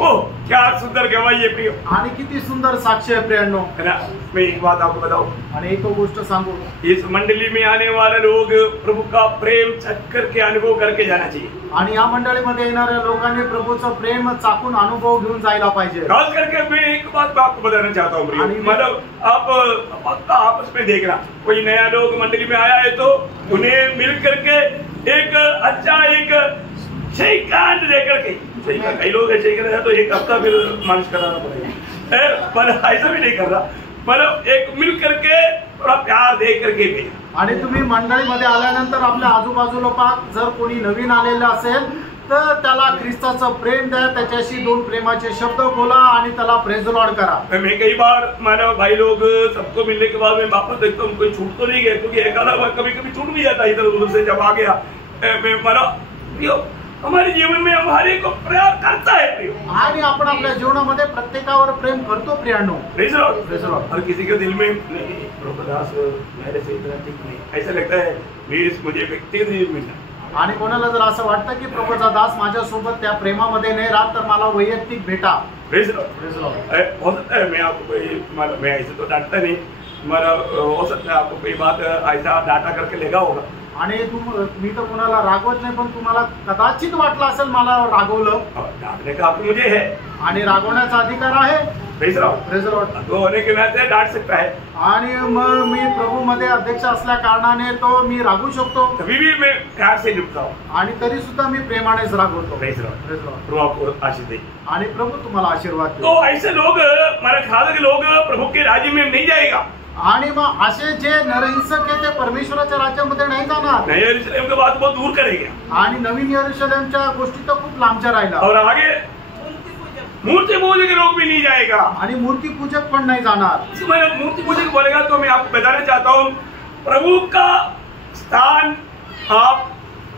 ओह, क्या सुंदर गवाही है प्रियो. आणि किती सुंदर साक्ष आहे प्रियांनो. है ना? मैं एक बात आपको बताऊं, आणि एक गोष्ट सांगू, इस मंडली में आने वाले लोग प्रभु का प्रेम चख करके अनुभव करके जाना चाहिए. आणि या मंडळीमध्ये येणाऱ्या लोकांनी प्रभूचं प्रेम चाकून अनुभव घेऊन जायला पाहिजे. खास करके मैं एक बात आपको बताना चाहता हूँ प्रियो, मतलब आप पक्का आपस में देखना, कोई नया लोग मंडली में आया है तो उन्हें मिल करके एक अच्छा एक शेकांड लेकर के, कई लोग ऐसे कर रहे हैं तो एक हफ्ता फिर मालिश कराना पड़ेगा, पर ऐसा भी नहीं कर रहा, मतलब एक मिल करके थोड़ा प्यार दे करके भेजना. आणि तुम्ही मंडळीमध्ये आल्यानंतर आपल्या आजूबाजूला पाहत जर कोणी नवीन आलेलं असेल तर त्याला ख्रिस्ताचं प्रेम द्या, त्याच्याशी 2 प्रेमाचे शब्द बोला आणि त्याला प्रेज लॉर्ड करा. मैं कई बार माना भाई लोग सबको मिलने के बाद मैं वापस देखता हूँ कोई छूट तो नहीं गया, क्योंकि एक आधा कभी कभी छूट भी जाता है इधर उधर से जब आ गया. मैं माना हमारे जीवन में हमारे को प्यार करता है प्रियो. आणि आपण आपल्या जीवनामध्ये प्रत्येकावर प्रेम करतो प्रियांनो. Praise Lord. Praise Lord. और किसी के दिल में नहीं प्रभुदास मेरे से इतना ठीक नहीं, ऐसा लगता है मुझे व्यक्तिगत जीवन में. आणि कोणाला जर असं वाटतं की प्रभूचा दास माझ्यासोबत त्या प्रेमामध्ये नाही राहत तर मला वैयक्तिक भेटा. Praise Lord. Praise Lord. हो सकता है मैं आपको कोई, मैं ऐसे तो डांटता नहीं, मतलब हो सकता है आपको कोई बात ऐसा डांटा करके लेगा होगा. आणि मी तर कोणाला रागवत नाही, पण तुम्हाला कदाचित वाटलं असेल मला रागवलं. डांटने का हक मुझे है आणि रागवण्याचा अधिकार आहे. Praise Lord. Praise Lord. तो होने के नाते डांट सकता है. आणि मग मी प्रभू मध्ये अध्यक्ष असल्या कारणाने तो मी रागू शकतो. कभी भी मैं प्यार से निपटा हूँ. आणि तरी सुद्धा मी प्रेमानेच रागवतो. Praise Lord. Praise Lord. प्रभु आपको आशीष दे. आणि प्रभू तुम्हाला आशीर्वाद देईल. तो ऐसे लोग, मेरा ख्याल है कि लोग प्रभु के राज्य में नहीं जाएगा. आणि मग असे जे नरहिंसक आहे ते परमेश्वराच्या राज्यामध्ये नाही जाणार. नए यरूशलेम के बात बहुत दूर करेगा. आणि नवीन यरूशलेमच्या गोष्टी तर खूप लांबच्या राहिल्या. और आगे मूर्ति पूजक के लोग भी नहीं जाएगा. आणि मूर्ती पूजक पण नाही जाणार. इसमें मूर्ति पूजक बोलेगा तो मैं आपको बताना चाहता हूँ, प्रभु का स्थान आप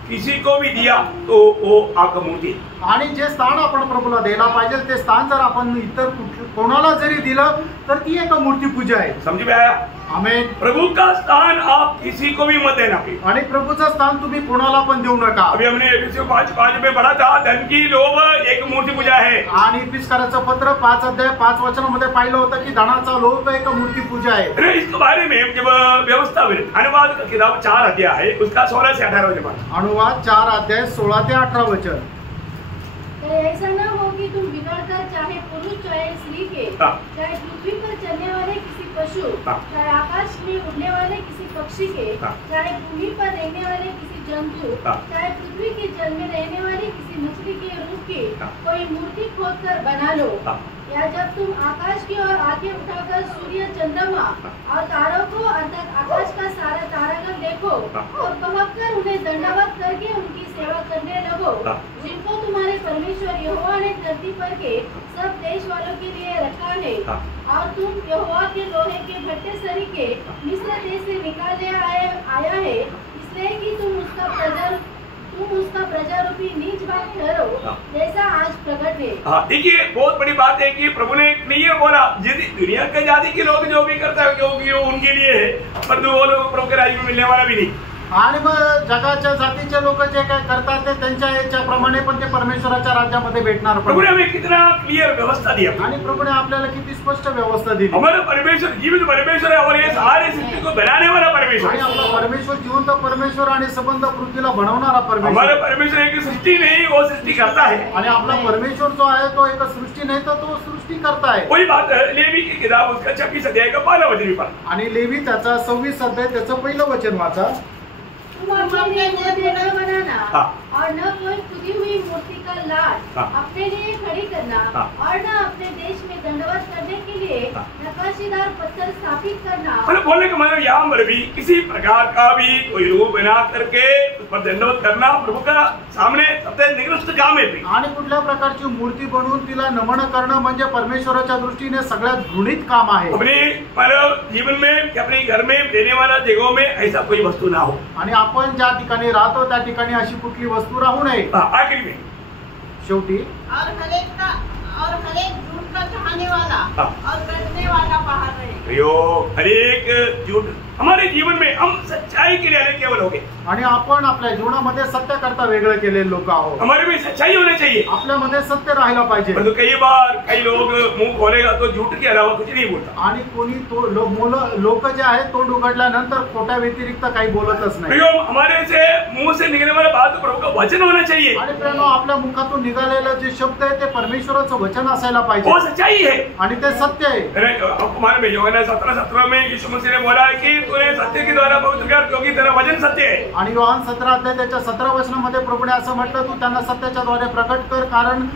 किसी को भी दिया तो वो आपका मूर्ति. आणि जे स्थान आपण प्रभूला द्यायला पाहिजे ते स्थान जर आपण इतर कोणाला जरी दिलं तर ती एक मूर्ती पूजा आहे. समझ में आया? आमेन. प्रभु का स्थान आप किसी को भी मत देना. आणि प्रभूचं स्थान तुम्ही कोणाला पण देऊ नका. अभी हमने एफएससी 5:5 में पढ़ा था, धन की लोभ एक मूर्ति पूजा है. आणि इफिसकाराचं पत्र 5 अध्याय 5 वचनामध्ये पाहिलं होतं की धनाचा लोभ एक मूर्ति पूजा आहे. अरे इसके बारे में जब व्यवस्था अनुवाद का किताब 4 अध्याय है, उसका 16 से 18 वचन. अनुवाद 4 अध्याय 16 ते 18 वचन. ऐसा न हो कि तुम बिगड़कर चाहे पुरुष चाहे स्त्री के, चाहे पृथ्वी पर चलने वाले किसी पशु, चाहे आकाश में उड़ने वाले किसी पक्षी के, चाहे भूमि पर रहने वाले किसी जंतु, चाहे पृथ्वी के जल में रहने वाली किसी मछली के रूप की कोई मूर्ति खोदकर बना लो. या जब तुम आकाश की ओर आंखें उठाकर सूर्य, चंद्रमा और तारों को अर्थात आकाश का सारा तारागण देखो और कहकर उन्हें दंडवत करके उनकी सेवा करने लगो, जिनको तुम्हारे परमेश्वर यहोवा ने धरती पर के सब देश वालों के लिए रखा है. और तुम यहोवा के लोहे के भट्टे सरीखे मिस्र देश से निकाले आया है, इसलिए कि तुम उसका प्रजा रूपी नीच भाग ठहरो, जैसा आज प्रकट है. हाँ, देखिए बहुत बड़ी बात है कि प्रभु ने ये बोला, यदि दुनिया के जाति के लोग जो भी करता है क्योंकि वो उनके लिए है, पर वो लोग प्रभु के राज्य में मिलने वाला भी नहीं. आणि मग जगाच्या जातीचे लोक जे काय करतात ते त्यांच्या याच्याप्रमाणे पण ते परमेश्वराच्या राज्यामध्ये भेटणार प्रभु ने हमें कितना क्लियर व्यवस्था दिया, आणि प्रभूने आपल्याला किती स्पष्ट व्यवस्था दिली। हमारा परमेश्वर जीवित परमेश्वर है और ये सारे सृष्टि को बनाने वाला परमेश्वर आणि है। आपला परमेश्वर जिवंत परमेश्वर आणि संबंध पृथ्वीला बनवणारा हमारा परमेश्वर। परमेश्वर एक सृष्टि नहीं, वो सृष्टि करता है। आणि आपला परमेश्वर जो आहे तो एक सृष्टी नाही तर तो सृष्टी करता आहे। वही बात लेवी की किताब उसका 26 अध्याय का 12 वचन भी पढ़ा। आणि लेवी त्याचा 26 अध्याय त्याचं पहिलं वचन वाचा। तुम अपने लिए मूर्ति न बनाना हाँ। और न कोई खुदी हुई मूर्ति का लाड हाँ। अपने लिए खड़ी करना हाँ। और न अपने देश में दंडवत करने के लिए हाँ। नकाशीदार पत्थर स्थापित करना। मतलब बोलने का मतलब यहाँ पर भी किसी प्रकार का भी कोई रूप बना करके उस पर दंडवत करना प्रभु का सामने सबसे निकृष्ट काम है। आणि कुठल्या प्रकारची मूर्ती बनवून तिला नमन करणं म्हणजे परमेश्वराच्या दृष्टीने सगळ्यात घृणित काम आहे। अपने मतलब जीवन में अपने घर में रहने वाला जगहों में ऐसा कोई वस्तु ना हो। आणि आपण ज्या ठिकाणी राहतो त्या ठिकाणी अशी कुठली वस्तू राहू नये। आखिर में शेवटी और हरेक झूठ का चाहने वाला हाँ। और करने वाला बाहर रहे। हर एक झूठ हमारे जीवन में हम सच्चाई के लिए आने केवल हो गए। आणि आपण आपल्या जीवनामध्ये सत्य करता वेगळे केलेले लोक आहोत। हमारे में सच्चाई होनी चाहिए, आपल्यामध्ये सत्य राहायला पाहिजे। परंतु कई बार कई लोग मुंह खोलेगा तो झूठ के अलावा कुछ नहीं बोलता। आणि कोणी तो लोक जे आहेत तोंड उघडल्यानंतर खोट्या व्यतिरिक्त काही बोलतच नाही। प्रियो, हमारे से मुंह से निकलने वाला बात तो प्रभु का वचन होना चाहिए। आणि प्रेरणा आपल्या मुखातून निघालेलं जे शब्द आहे ते परमेश्वराचं वचन असायला वो पाहिजे सच्चाई है। आणि ते सत्य आहे। हमारे में यूहन्ना 17:17 में यीशु मसीह ने बोला है कि तूने सत्य के द्वारा पवित्र कर, क्योंकि तेरा वचन सत्य है। आणि योहान 17 अध्याय त्याच्या 17 वचनामध्ये प्रभूने असं म्हटलं, तू त्यांना सत्याच्या द्वारे प्रकट कर, कारण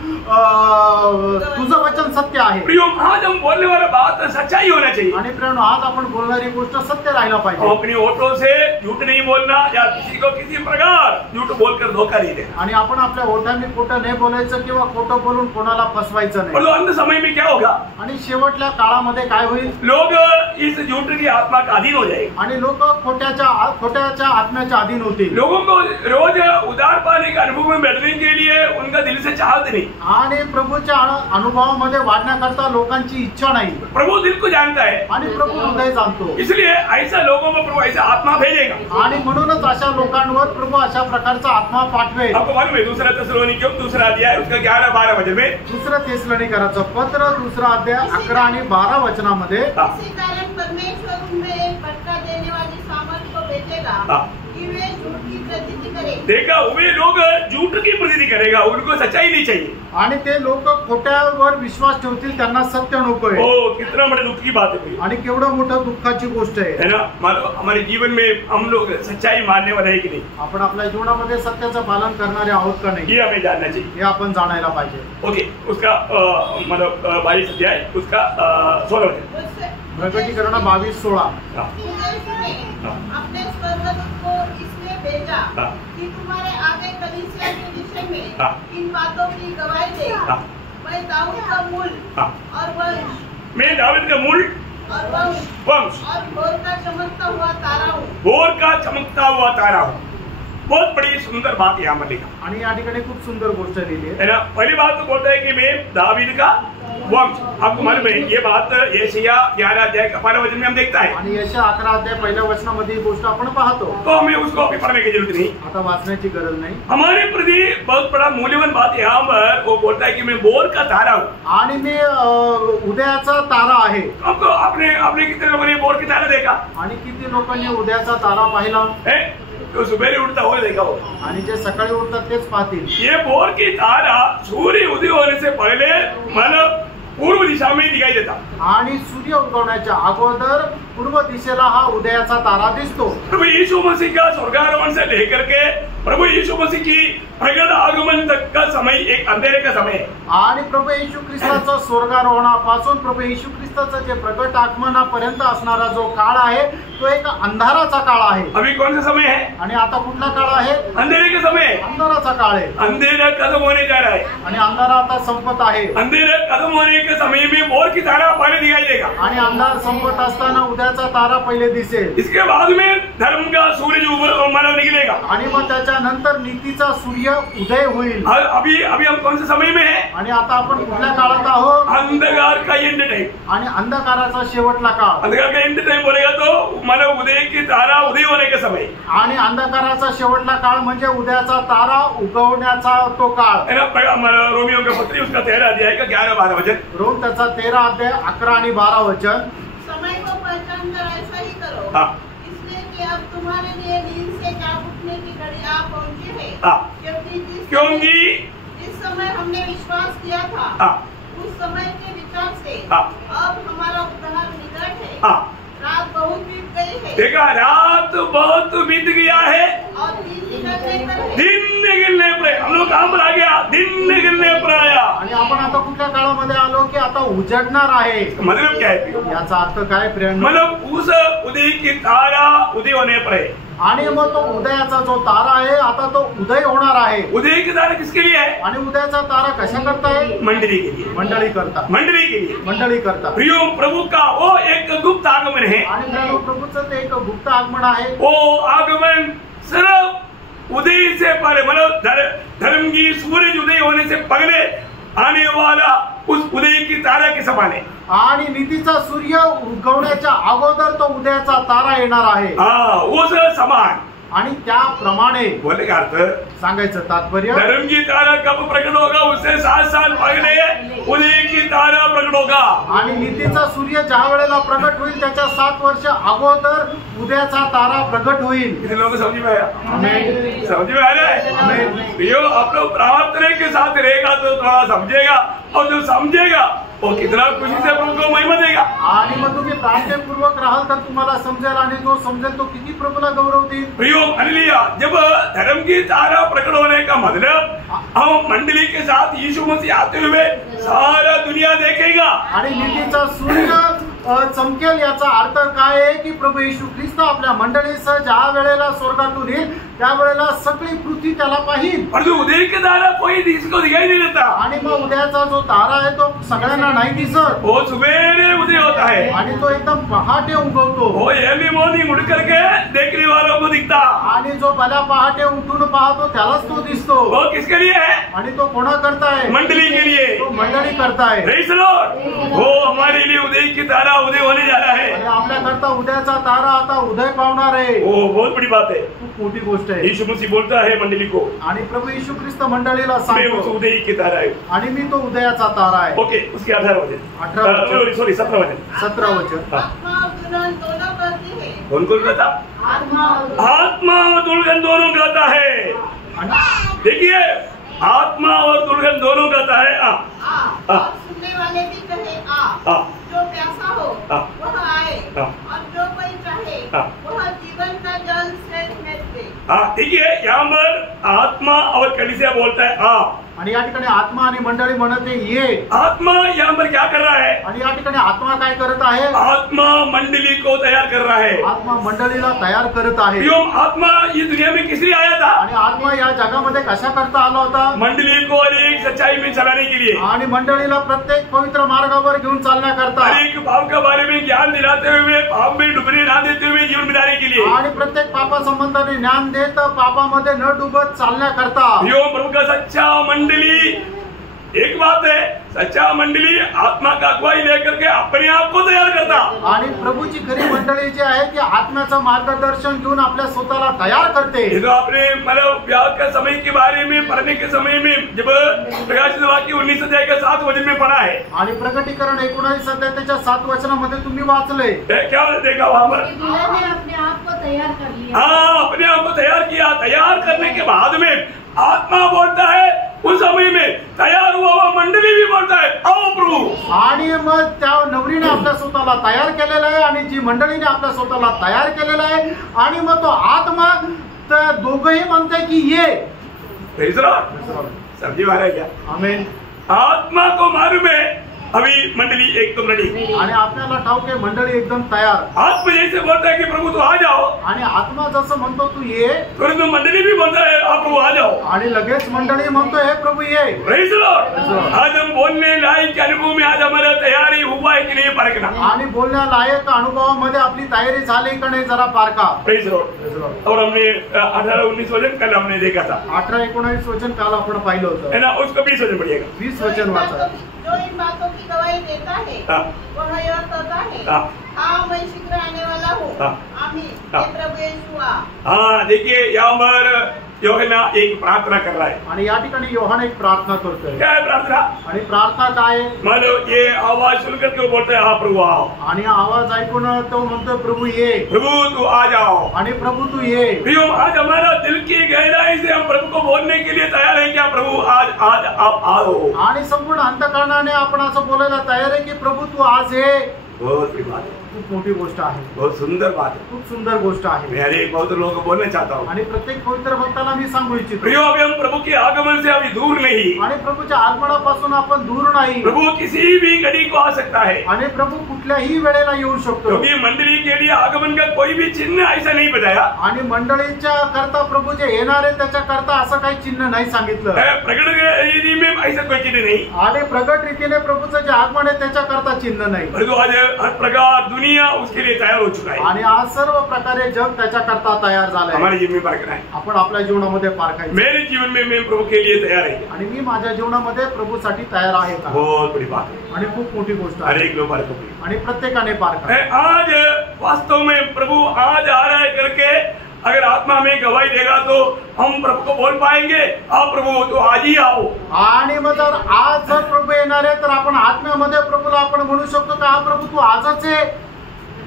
तुझं वचन सत्य आहे। प्रियो, आज हम बोलने वाला बात सच्चाई होना चाहिए। आणि प्रेरणा आज आपण बोलणारी गोष्ट सत्य राहायला हम पाहिजे। अपनी होठों से झूठ नहीं बोलना या किसी को किसी प्रकार झूठ बोलकर धोखा नहीं देना। आणि आपण आपल्या ओठांनी खोटं नाही बोलायचं किंवा खोटं बोलून कोणाला फसवायचं नाही। परंतु अंत समय में क्या होगा? आणि शेवटल्या काळामध्ये काय होईल? लोग इस झूठ की आत्मा का अधीन हो जाएंगे। आणि लोक खोट्याच्या आत्म्याच्या अधीन होतील। लोगों को रोज उदार पाने के अनुभव में बैठने के लिए उनका दिल से चाहते नहीं। आणि प्रभूच्या अनुभवामध्ये वाढण्याकरता लोकांची इच्छा नाही। प्रभु दिल को जानता है आणि प्रभू हृदय जाणतो, इसलिए ऐसा लोगों में प्रभु ऐसा आत्मा भेजेगा। आणि म्हणूनच अशा लोकांवर प्रभू अशा प्रकारचा आत्मा पाठवेल। आपको मालूम है दूसरा तेसलोनिकैयों 2 अध्याय उसका 11-12 वचन में, दुसरं तेसलोनिकराचं पत्र 2 अध्याय 11 आणि 12 वचनामध्ये, इसी कारण परमेश्वर उनमें एक भटका देने वाली सामर्थ को भेजेगा कि वे झूठ की प्रतीति करें। देखा, वे लोग झूठ की प्रतीति करेगा, उनको सच्चाई नहीं चाहिए। आणि ते लोक खोट्यावर विश्वास ठेवतील, त्यांना सत्य नकोय। ओ, कितना बड़े दुख की बात है आणि केवढं मोठं दुःखाची गोष्ट आहे, है ना। मानो हमारे जीवन में हम लोग सच्चाई मानने वाले हैं कि नहीं, आपण आपल्या जीवनामध्ये सत्याचं पालन करणारे आहोत का नाही, ये हमें जानना चाहिए। हे आपण जाणायला पाहिजे। ओके, उसका मतलब 22 अध्याय उसका 16 वचन। उससे प्रकटीकरण 22:16, अपने स्वर्गदूत को इसलिए भेजा कि तुम्हारे आगे कलीसिया के विषय में इन बातों की गवाही दे। मैं दाऊद का मूल और वंश, मैं दाऊद का मूल और वंश और भोर का चमकता हुआ तारा हूँ। भोर का चमकता हुआ तारा हूँ। बहुत बड़ी सुंदर बात यहाँ पर लिखा आणि या ठिकाणी खूप सुंदर गोष्ट लिहिली आहे। है ना। पहली बात तो बोलता है कि मैं दावीद का वंश। आपको मालूम है ये बात यशाया 11 अध्याय का 12 वचन में हम देखता है। आणि यशया 11 अध्याय पहिल्या वचनामध्ये ही गोष्ट आपण पाहतो। तो हमें उसको अभी पढ़ने की जरूरत नहीं, आता वाचण्याची गरज नाही। हमारे प्रति बहुत बड़ा मूल्यवान बात यहाँ पर वो बोलता है कि मैं भोर का तारा हूँ। आणि मी उदयाचा तारा आहे। आपको आपने कितने लोगों ने भोर की तारा देखा? आणि किती लोकांनी उदयाचा तारा पाहिला है? तो सुबह उठता हुआ देखा हो। आणि जे सकाळी उठतात तेच पाहतील। ये भोर की तारा सूर्य उदय होने से पहले मतलब पूर्व दिशा में दिखाई देता। आणि सूर्य उगवण्याच्या अगोदर पूर्व दिशेला हा उदयाचा तारा दिसतो। प्रभु यीशु मसीह का स्वर्गारोहण से लेकर के प्रभु यीशु मसीह की प्रगट आगमन तक का समय एक अंधेरे का समय है। आणि प्रभू येशू ख्रिस्ताचा स्वर्गारोहणापासून प्रभू येशू ख्रिस्ताचं जे प्रगट आगमनापर्यंत असणारा जो काळ आहे तो एक अंधाराचा काळ आहे। अभी कौन सा समय है? आणि आता कुठला काळ आहे? अंधेरे का समय है। अंधाराचा काळ आहे। अंधेरा खत्म होने जा रहा है। आणि अंधारा आता संपत आहे। अंधेरा खत्म होने के समय में भोर की तारा पहले दिखाई देगा। आणि अंधार संपत असताना उदयाचा उदयाचा तारा पहिले दिसेल. इसके बाद में धर्म का सूरज मानव निकलेगा. आणि मग त्याच्यानंतर नीतीचा सूर्य उदय होईल. अभी अभी हम कौन से समय में है? आणि आता आपण कुठल्या काळात आहोत? अंधकार का एंड टाइम. आणि अंधकाराचा शेवटला काळ. अंधकार का एंड टाइम बोलेगा तो मानव उदय की तारा उदय होने के समय. आणि अंधकाराचा शेवटला काळ म्हणजे उदयाचा तारा उगवण्याचा तो काळ. रोमियो का पत्री उसका 13 अध्याय का 11-12 वचन. रोम त्याचा 13 अध्याय 11 आणि 12 वचन. समय को पहचान कर ऐसा ही करो. हाँ. इसलिए कि अब तुम्हारे लिए नींद से जाग उठने की घड़ी आ पहुंची है. हाँ. क्योंकि जिस समय हमने विश्वास किया था, हाँ. उस समय के विचार से हाँ. अब हमारा उद्धार निकट है. हाँ. रात बहुत बीत गई है. देखा, रात बहुत बीत गया है और दिन निकलने पर है. दिन निकलने पर हम लोग काम आ गया. दिन निकलने पर आया. आणि आपण आता कुठल्या काळामध्ये आलो की आता उजडणार आहे. मतलब क्या है? याचा अर्थ काय प्रेम? मतलब उस उदय की तारा उदय होने पर है. आणि मग तो उदयाचा जो तारा आहे आता तो उदय होणार आहे. उदय की तारा किसके लिए है? आणि उदयाचा तारा कशा करता आहे? मंडली के लिए. मंडळी करता. मंडली के लिए. मंडळी करता. प्रियो प्रभु का वो एक गुप्त आगमन है. आणि प्रभूचं ते एक गुप्त आगमन आहे. वो आगमन सिर्फ उदय से पहले, मतलब धर्म की सूरज उदय होने से पहले आने वाला उस उदय की तारा के समान है. आणि नीतीचा सूर्य उगवण्याच्या अगोदर तो उदयाचा तारा येणार आहे. हाँ, उस समान. आणि त्याप्रमाणे बोले का अर्थ? सांगायचं तात्पर्य, धर्म की तारा कब प्रकट होगा? उससे 7 साल पहले उदय की तारा प्रकट होगा. आणि नीतीचा सूर्य ज्या वेळेला प्रकट होईल त्याच्या 7 वर्ष अगोदर उदयाचा तारा प्रकट होईल. कितने लोगों को समझ में आया? आमेन. समझ में आ रहा है? आमेन. प्रियो, आप लोग प्रार्थना के साथ रहेगा तो थोड़ा समझेगा, और जो समझेगा वो कितना खुशी से प्रभु को महिमा देगा. आणि मग तुम्ही प्रार्थनापूर्वक राहाल तर तुम्हाला समजेल, आणि जो समजेल तो किती प्रभूला गौरव देईल. प्रियो, हालेलुया. जब धर्म की तारा प्रकट होने का मतलब हम मंडली के साथ यीशु मसीह आते हुए सारा दुनिया देखेगा. आणि नीतीचा सूर्य चमकेल याचा अर्थ काय आहे की प्रभू येशू ख्रिस्त आपल्या मंडळीसह ज्या वेळेला स्वर्गातून येईल त्यावेळेला सगळी पृथ्वी त्याला पाहिल. और जो उदय के तारा कोई इसको दिखाई नहीं देता. आणि मग उदयाचा जो तारा आहे तो सगळ्यांना नाही दिसत. वो सवेरे उदय होता है. आणि तो एकदम पहाटे उगवतो. वो अर्ली मॉर्निंग उठ करके देखने वालों को दिखता. आणि जो भल्या पहाटे उठून पाहतो त्यालाच तो दिसतो. वो किसके लिए है? आणि तो कोणा करताय? मंडली के लिए. तो मंडळी करताय. Praise the Lord. वो हमारे लिए उदय की तारा उदय होने जा रहा है. आणि आपल्या करता उदयाचा तारा आता उदय पावणार आहे. वो बहुत बड़ी बात है. खूप मोठी गोष्ट आहे. यीशु मसीह बोलता है मंडली को, आणि प्रभू येशू ख्रिस्त मंडळीला मैं उस सांगतो उदय की तारा है. आणि मी तो उदयाचा तारा आहे. ओके, उसके 18 वचन. 17 वचन. 17 वचन. आत्मा और दुल्हन दोनों कहती है. कौन कौन कहता? आत्मा और दुल्हन दोनों कहता है. देखिए, आत्मा और दुल्हन दोनों कहता है. और सुनने वाले भी कहे आ. जो प्यासा हो वह आए, और जो कोई चाहे वह जीवन का जल से दे. देखिए, यहाँ पर आत्मा और कलीसिया बोलता है आ. आणि या ठिकाणी आत्मा आणि मंडळी म्हणते ये. आत्मा यहाँ पर क्या कर रहा है? आणि या ठिकाणी आत्मा काय करत आहे? आत्मा मंडली को तैयार कर रहा है. आत्मा मंडळीला तयार करत आहे. आत्मा ये दुनिया में किस लिए आया था? आणि आत्मा या जगामध्ये कशा करता आला होता? मंडली को अनेक सच्चाई में चलाने के लिए. आणि मंडळीला प्रत्येक पवित्र मार्गावर घेऊन चालण्याकरता. अनेक पाप के बारे में ज्ञान दिलाते हुए, पाप में डुबने ना देते हुए जीवन बिताने के लिए. आणि प्रत्येक पापा संबंधाने ज्ञान देत पापामध्ये न डुबत चालण्याकरता. प्रभु का सच्चा मंडली, एक बात है, सच्चा मंडली आत्मा का अगुवाई लेकर के अपने आप को तैयार करता. आणि प्रभूची खरी मंडळी जी आहे ती आत्म्याचं मार्गदर्शन घेऊन आपल्या स्वतःला तयार करते. तो आपने मतलब ब्याह के समय के बारे में पढ़ने के समय में जब प्रकाशित वाक्य 19 अध्याय के 7 वचन में पढ़ा है. आणि प्रकटीकरण 19 अध्याय त्याच्या 7 वचनामध्ये तुम्ही वाचले. क्या देखा वहाँ पर? दुल्हन ने अपने आप को तैयार कर लिया. हाँ, अपने आप को तैयार किया. तैयार करने के बाद में आत्मा बोलता है, उस समय में तैयार हुआ मंडली भी बोलता है आओ प्रभु. आणि मग त्या नवरीने आपल्या स्वतःला तयार केलेला आहे आणि जी मंडळीने आपल्या स्वतःला तयार केलेला आहे. आणि मग तो आत्मा त्या दोघंही म्हणते की ये. समझी मारा क्या? आमेन. आत्मा को मालूम है अभी मंडली एकदम रेडी, आणि आपल्याला ठाऊक आहे मंडळी एकदम तयार. आत्मा जैसे बोलता है कि प्रभु तू आ जाओ, आणि आत्मा जसं म्हणतो तू ये, परंतु मंडली भी बोलता है आप प्रभु आ जाओ. आणि लगेच मंडळी म्हणतो हे प्रभु ये. Praise the Lord. आज हम बोलने लायक के अनुभव में आज हमारा तैयारी हुआ है कि नहीं परखना. आणि बोलण्यालायक अनुभवामध्ये आपली तयारी झाली का नाही जरा पारखा. Praise the Lord. और हमने 18-19 वचन कल हमने देखा था, 18-19 वचन काल आपण पाहिलं होतं, है ना. उसको 20 वचन पढ़िएगा. 20 वचन वाचा. जो इन बातों की गवाही देता है वह यह कहता है, हाँ मैं शीघ्र आने वाला हूँ. आमीन. हे प्रभु येशू आ. हाँ, देखिए यहाँ पर यूहन्ना एक प्रार्थना कर रहा है. आणि या ठिकाणी योहान एक प्रार्थना करतोय. क्या है प्रार्थना? आणि प्रार्थना काय आहे? मानो ये आवाज सुनकर के वो बोलता है हाँ प्रभु आओ. आणि आवाज ऐकून तो म्हणतो प्रभु ये. प्रभु तू आ जाओ. आणि प्रभु तू ये. प्रियो, आज हमारा दिल की गहराई से हम प्रभु को बोलने के लिए तैयार है क्या? प्रभु आज आज आप आओ. आणि संपूर्ण अंतःकरणाने आपण असं बोलायला तयार आहे की प्रभु तू आज ये. बहुत बड़ी बात है, खूप मोठी गोष्ट आहे, बहुत सुंदर बात है. खूप सुंदर गोष्ट आहे. मैं अरे बहुत लोगों को बोलना चाहता हूँ. आणि प्रत्येक पवित्र भक्ताला मी सांगू इच्छितो, प्रियो, अभी हम प्रभु के आगमन से अभी दूर नहीं. आणि प्रभूच्या आगमनापासून आपण दूर नाही. प्रभु किसी भी घड़ी को आ सकता है, आणि प्रभू कुठल्याही वेळेला येऊ शकतो. क्योंकि मंडली के लिए आगमन का कोई भी चिन्ह ऐसा नहीं बताया. आणि मंडळीच्या करता प्रभू जे येणार आहे त्याच्या करता असं काही चिन्ह नाही सांगितलं. प्रकट रीति में ऐसा कोई चिन्ह नहीं. आणि प्रगट रीतीने प्रभूचं जे आगमन आहे त्याच्या करता चिन्ह नाही. परंतु आज हर प्रकार दुनिया उसके लिए तैयार हो चुका है. आणि आज सर्व प्रकारे जग त्याच्या करता तयार झालंय. हमारे जीवन में पारखना है. आपण आपल्या जीवनामध्ये पारखायचं. मेरे जीवन में मैं प्रभु के लिए तैयार है. आणि मी माझ्या जीवनामध्ये प्रभूसाठी तयार आहे का? बहुत बड़ी बात है. आणि खूप मोठी गोष्ट हर आहे. एक लोग पारखो. आणि प्रत्येकाने पारखा. आज वास्तव में प्रभु आज आ रहा है करके अगर आत्मा हमें गवाही देगा तो हम प्रभु को बोल पाएंगे, आप प्रभु तो आज ही आओ. आणि मग जर आज जर प्रभू येणार आहे तर आपण आत्म्यामध्ये प्रभूला आपण म्हणू शकतो का हा प्रभू तू आजच आहे.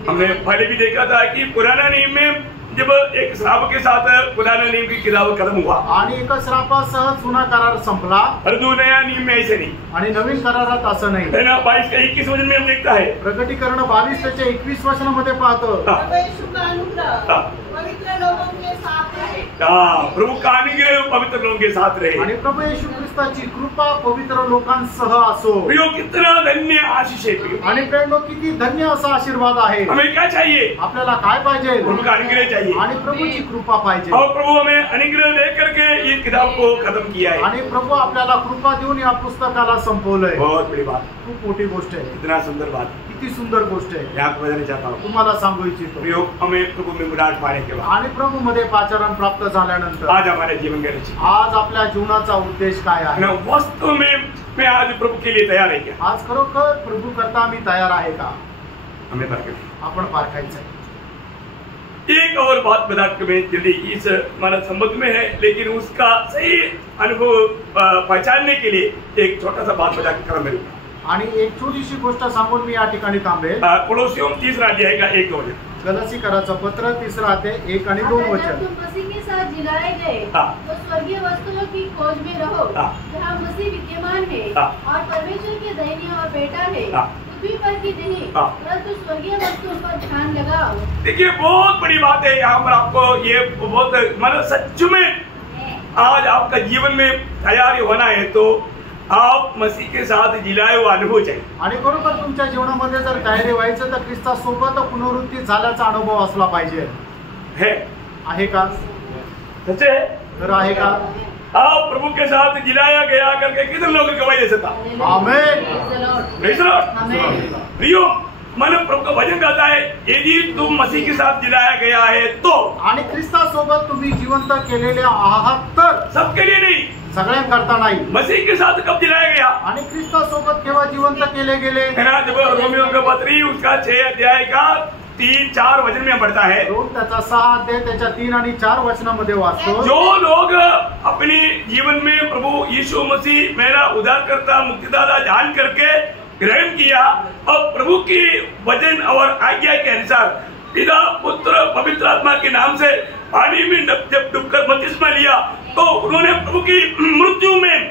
हमने पहले भी देखा था कि पुराना नियम में जब एक श्राप के साथ पुराना नियम की किताब खत्म हुआ, आणि एका श्रापासह जुना करार संपला, परंतु नया नियम में ऐसे नहीं आणि नवीन करारात असं नाही. है ना. 22-21 वचन में हम देखता है, प्रकटीकरण 22:21 वचनामध्ये पाहतो. प्रभु येशू का अनुग्रह पवित्र लोगों के साथ रहे. प्रभु का अनुग्रह पवित्र लोगों के साथ रहे. आणि प्रभू येशू ख्रिस्ताची कृपा पवित्र लोकांसह असो. प्रियो, कितना धन्य आशीष है प्रियो. आणि प्रेरणो किती धन्य असा आशीर्वाद आहे. हमें क्या चाहिए? आपल्याला काय पाहिजे? प्रभु का अनुग्रह चाहिए. आणि प्रभूची कृपा पाहिजे. और प्रभु हमें अनुग्रह दे करके इस किताब को खत्म किया है. आणि प्रभू आपल्याला कृपा देऊन या पुस्तकाला संपवलंय. बहुत बड़ी बात, खूप मोठी गोष्ट आहे. इतना सुंदर बात, किती सुंदर गोष्ट आहे. मैं आपको बताना चाहता हूँ. तुम्हाला सांगू इच्छितो. प्रियो, हमें प्रभु में मुराद पाने के बाद आणि प्रभू मध्ये पाचारण प्राप्त झाल्यानंतर आज हमारे जीवन का लक्ष्य, आज आपल्या जीवनाचा उद्देश काय आहे? वास्तव में मैं आज प्रभु के लिए तैयार है क्या? आज खरोखर प्रभू करता मी तयार आहे का? हमें परखना. आपण पारखायचं. एक और बात बता के मैं जल्दी इस हमारा संबंध में है, लेकिन उसका सही अनुभव पहचानने के लिए एक छोटा सा बात बता के खत्म करूंगा. आणि एक छोटीशी गोष्ट सांगून मी या ठिकाणी थांबेल. कोलोसियों 3 अध्याय का 1-2 वचन. गलातीकराचं पत्र 3 अध्याय 1 आणि 2 जब वचन. तुम मसीह के साथ जिलाए गए तो स्वर्गीय वस्तुओं की खोज में रहो जहाँ मसीह विद्यमान है और परमेश्वर के दाहिने और बेटा है. पृथ्वी पर की नहीं परंतु स्वर्गीय वस्तुओं पर ध्यान लगाओ. देखिए, बहुत बड़ी बात है यहाँ पर. आपको ये बहुत मतलब सच में आज आपका जीवन में तैयारी होना है तो आप मसीह के साथ जिलाए हुआ अनुभव चाहिए. आणि बरोबर तुमच्या जीवनामध्ये जर तयारी व्हायचं तर ख्रिस्तासोबत पुनरुत्थान झाल्याचा अनुभव असला पाहिजे. आहे का? सच है. तर आहे का? आप प्रभु के साथ जिलाया गया करके कितने लोग गवाही दे सकता. आमेन. Praise the Lord. प्रियो, मन प्रभु का वचन कहता है यदि तुम मसीह के साथ जिलाया गया है तो, आणि ख्रिस्तासोबत तुम्ही जिवंत केलेले आहात तर. सबके लिए नहीं, सगळ्यांकरता नाही. मसीह के साथ कब जिलाया गया? आणि ख्रिस्तासोबत केव्हा जिवंत केले गेले? है ना. जब रोमियो का पत्री उसका 6 अध्याय का 3-4 वचन में पढ़ता है, रोम त्याचा 6 अध्याय त्याच्या 3 आणि 4 वचनामध्ये वाचतो. जो लोग अपने जीवन में प्रभु यीशु मसीह मेरा उद्धारकर्ता मुक्तिदाता जान करके ग्रहण किया और प्रभु की वचन और आज्ञा के अनुसार पिता पुत्र पवित्र आत्मा के नाम से पानी में जब डूबकर बपतिस्मा लिया तो उन्होंने प्रभू की मृत्यू में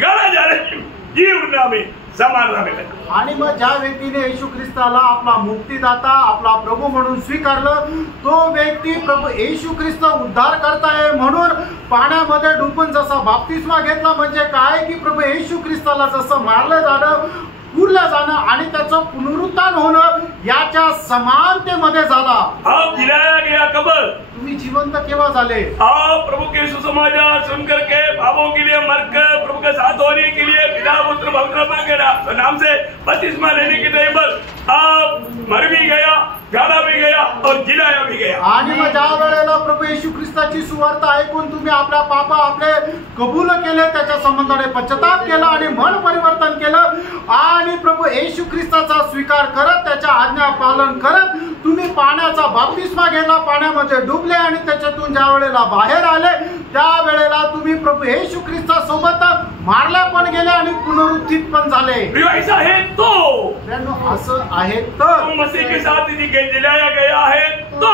गाड़ा जा रहे जीवना में समान राहणे लगा. आणि मग ज्या व्यक्तीने येशू ख्रिस्ताला आपला मुक्तिदाता आपला प्रभू म्हणून स्वीकारलं तो व्यक्ती प्रभू येशू ख्रिस्त उद्धार करताय म्हणून पाण्यामध्ये डुंबून जसा बाप्तिस्मा घेतला. म्हणजे काय की प्रभू येशू ख्रिस्ताला जसं मारलं जाणं पुरलं जाणं आणि त्याचं पुनरुत्थान होणं याच्या समानतेमध्ये झाला। आप जिलाया गया कबर, तुम्ही जिवंत केव्हा झाले? आप प्रभु के सुसमाचार सुन करके पापों के लिए मरकर प्रभु के साथ होने के लिए पिता पुत्र पवित्र के नाम से बपतिस्मा लेने के टाइम पर आप मर भी गया, गाड़ा भी गया और जिलाया भी गया। आणि मग ज्या वेळेला प्रभू येशू ख्रिस्ताची सुवार्थ ऐकून तुम्ही आपल्या पाप आपले कबूल केले, त्याच्या संबंधाने पश्चाताप केला आणि मन परिवर्तन केलं आणि प्रभू येशू ख्रिस्ताचा स्वीकार करत त्याच्या आज्ञा पालन करत तुम्ही पाण्याचा बपतिस्मा घेतला, पाण्यामध्ये डुबले आणि त्याच्यातून ज्या वेळेला बाहेर आले त्या वेळेला तुम्ही प्रभू येशू ख्रिस्ता सोबत मारले पण गेले आणि पुनरुत्थित पण झाले। ऐसा है तो असं आहे तर मसीह के साथ जिलाया गया है तो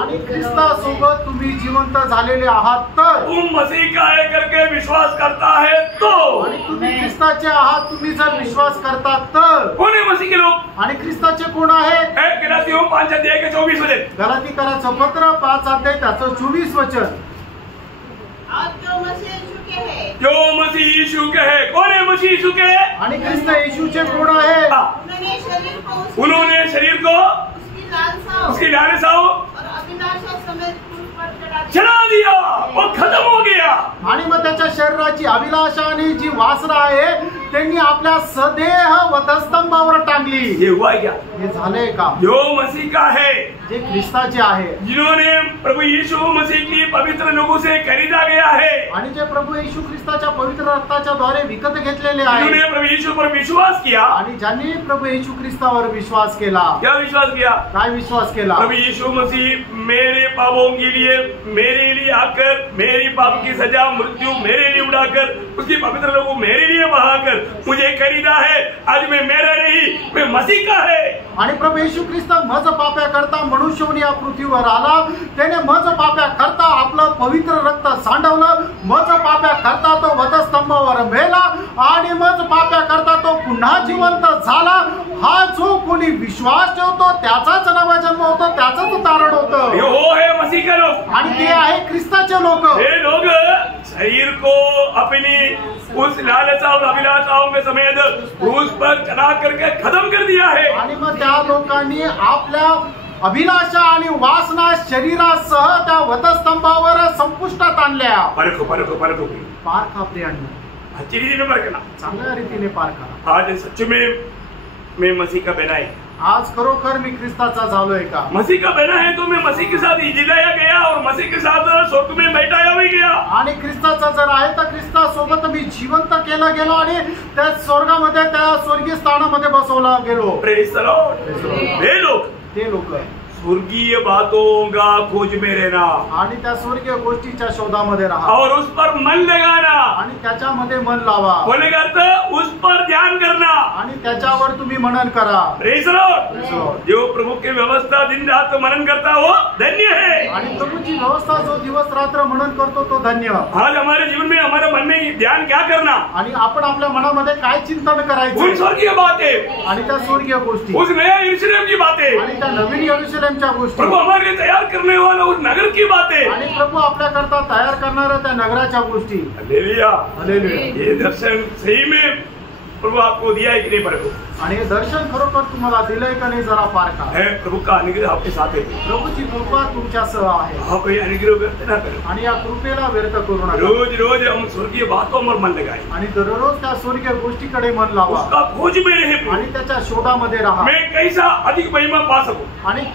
आणि ख्रिस्तासोबत तुम्ही जिवंत झालेले आहात तर तुम मसीह का है करके विश्वास करता है तो आणि तुम्ही ख्रिस्ताचे आहात, तुम्ही जर विश्वास करता तर कौन है मसीह के लोग? आणि ख्रिस्ताचे कोण आहे? गलातियों 5 अध्याय के 24 वचन, गलातीकराचं पत्र 5 अध्याय त्याचं 24 वचन। और जो मसीह यीशु के है, जो मसीह यीशु के है, कौन है मसीह यीशु के? आणि ख्रिस्त येशूचे कोण आहे? उन्होंने शरीर को उसकी लालसाओं और अभिलाषा समेत क्रूस पर चढ़ा दिया, वो खत्म हो गया। आणि मग त्याच्या शरीराची अभिलाषा आणि जी वासना आहे त्यांनी आपल्या सदेह वधस्तंभावर टांगली। ये हुआ क्या? हे झाले का? जो मसीह का है, जे ख्रिस्ताचे आहे, जिन्होंने प्रभु यीशु मसीह की पवित्र लोगों से खरीदा गया है, आणि जे प्रभु येशू ख्रिस्ताच्या पवित्र रक्ताच्या द्वारे विकत घेतलेले आहे, जिन्होंने प्रभु यीशु पर विश्वास किया, आणि ज्यांनी प्रभु येशू ख्रिस्तावर विश्वास केला। क्या विश्वास किया? काय विश्वास केला? प्रभु यीशु मसीह मेरे पापों के लिए मेरे लिए आकर मेरी पाप की सजा मृत्यु मेरे लिए उड़ाकर उसकी पवित्र लोगों मेरे लिए बहाकर मुझे खरीदा है। आज मैं मेरा नहीं, मैं मसीह का है। आणि प्रभू येशू ख्रिस्त मज पाप्या करता मनुष्य म्हणून या पृथ्वीवर आला, त्याने मज पाप्या करता आपलं पवित्र रक्त सांडवलं, मज पाप्या करता तो वधस्तंभावर मेला आणि मज पाप्या करता तो पुन्हा जिवंत झाला। हा जो कोणी विश्वास ठेवतो त्याचाच नवा जन्म होतो, त्याचाच तारण होतं। ये वो है मसीह का लोग, आणि ते आहे ख्रिस्ताचे लोक। ये लोग शरीर को अपनी उस लालसा और अभिलाषाओं में समेत क्रूस पर चढ़ा करके खत्म कर दिया है। आणि मग त्या लोकांनी आपल्या अभिलाषा आणि वासना शरीरासह त्या वधस्तंभावर संपुष्टात आणल्या। परखो परखो परखो, पारखा प्रियांनो, अच्छी रीति में परखना। चांगल्या रीतीने पारखा। आज सच में मैं मसीह का बहना है, आज खरोखर मी ख्रिस्ताचा झालोय का? मसीह का बहना है तो मैं मसीह के साथ जिलाया गया और मसीह के साथ स्वर्ग में बैठाया भी गया। आणि ख्रिस्ताचा जर आहे तर ख्रिस्तासोबत मी जिवंत केला गेलो आणि त्या स्वर्गामध्ये त्या स्वर्गीय स्थानामध्ये बसवला गेलो। Praise the Lord. वे लोग ते लोक स्वर्गीय बातों का खोज में रहना आणि त्या स्वर्गीय गोष्टीच्या शोधामध्ये राहा और उस पर मन लगाना, आणि त्याच्यामध्ये मन लावा, बोले करते उस पर ध्यान करना आणि त्याच्यावर तुम्ही मनन करा। Praise the Lord. जो प्रभु की व्यवस्था दिन रात मनन करता वो धन्य है। आणि प्रभूची व्यवस्था जो दिवस रात्र मनन करतो तो धन्य। आज हमारे जीवन में हमारे मन में ध्यान क्या करना, आणि आपण आपल्या मनामध्ये काय चिंतन उन करायचं स्वर्गीय बातें, आणि त्या स्वर्गीय गोष्टी उस नया यरूशलेम की बातें, आणि त्या नवीन यरूशलेमच्या गोष्टी, प्रभु हमारे लिए तैयार करने वाला उस नगर की बातें, आणि प्रभू आपल्या करता तयार करणाऱ्या त्या नगराच्या गोष्टी। हालेलुया। हालेलुया। ये दर्शन सही में प्रभु आपको दिया है कि नहीं परखो? आणि हे दर्शन खरोखर तुम्हाला दिलंय का नाही जरा पारखा। है प्रभु का अनुग्रह आपके साथ है। प्रभूची कृपा तुमच्यासह आहे आप ये अनुग्रह व्यक्त ना करें। आणि या कृपेला व्यर्थ करू नका। रोज रोज हम स्वर्गीय बातों पर मन लगाए, आणि दररोज त्या स्वर्गीय गोष्टीकडे मन लावा उसका खोज में रहे आणि त्याच्या शोधामध्ये राहा। मैं कैसा अधिक महिमा पा सकूं, आणि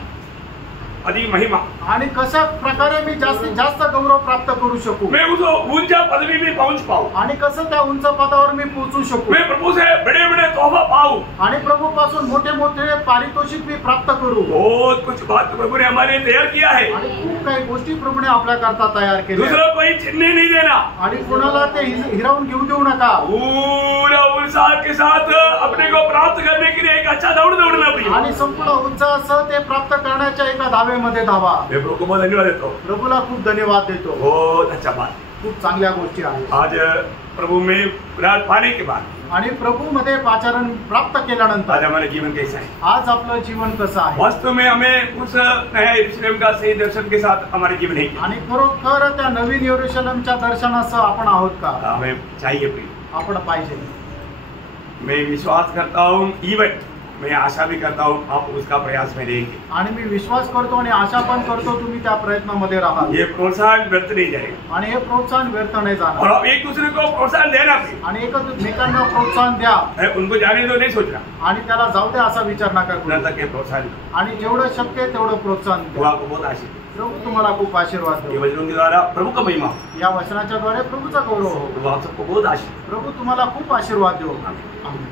अधिक महिमा, आणि कशा प्रकारे मी जास्तीत जास्त गौरव प्राप्त करू शकू, मैं उस ऊंचा पदवी में पहुंच पाऊं, आणि कसं त्या उंच पदावर मी पोहोचू शकू, मैं प्रभु से बड़े बड़े तोहफा पाऊं, आणि प्रभू पासून मोठे मोठे पारितोषिक मी प्राप्त करू। बहुत कुछ बात प्रभु ने हमारे लिए तैयार किया है। आणि खूप काही गोष्टी प्रभूने आपल्या करता तयार केल्या, दूसरा कोई चिन्ह नहीं देना, आणि कोणाला ते हिरावून घेऊ देऊ नका। पूरा उत्साह के साथ अपने को प्राप्त करने के लिए एक अच्छा दौड़ना प्रिय, आणि संपूर्ण उत्साहासह ते प्राप्त करण्याच्या एका धावेमध्ये धावा। मैं प्रभु को बहुत धन्यवाद देता हूँ। प्रभूला खूप धन्यवाद देतो। बहुत अच्छा बात, खूप चांगल्या गोष्टी आहेत। आज प्रभु में पुराण पाने के बाद आणि प्रभू मध्ये पाचारण प्राप्त आज केल्यानंतर हमारा जीवन कैसा है? आज आपलं जीवन कसं आहे? वास्तव में हमें उस नया यरूशलेम का सही दर्शन के साथ हमारे जीवन है, आणि खरोखर त्या नवीन यरूशलेमच्या दर्शनासह आपण आहोत का? हमें चाहिए प्रिय। आपण पाहिजे। मैं विश्वास करता हूँ, इवन मैं आशा भी करता हूँ आप उसका प्रयास में रहेंगे। आणि मी विश्वास करतो आणि आशा पण करतो तुम्ही त्या प्रयत्नामध्ये राहा ये प्रोत्साहन व्यर्थ नहीं जाएगा आणि हे प्रोत्साहन व्यर्थ नाही और जाणार आप एक दूसरे को प्रोत्साहन देना भी आणि एकमेकांना प्रोत्साहन द्या है, उनको जाने दो नहीं सोचना, आणि त्याला जाऊ द्या असा विचार नका न करू तक के प्रोत्साहन आणि जेवढं शक्य आहे तेवढं प्रोत्साहन वो द्या। आपको बहुत आशीष प्रभू तुम्हाला खूप आशीर्वाद ये देऊ। वचनों के द्वारा प्रभु का महिमा हो, या वचनाच्या द्वारे प्रभूचा गौरव हो। वो आप सबको बहुत आशीष प्रभू तुम्हाला खूप आशीर्वाद देऊ। आमीन। आमीन।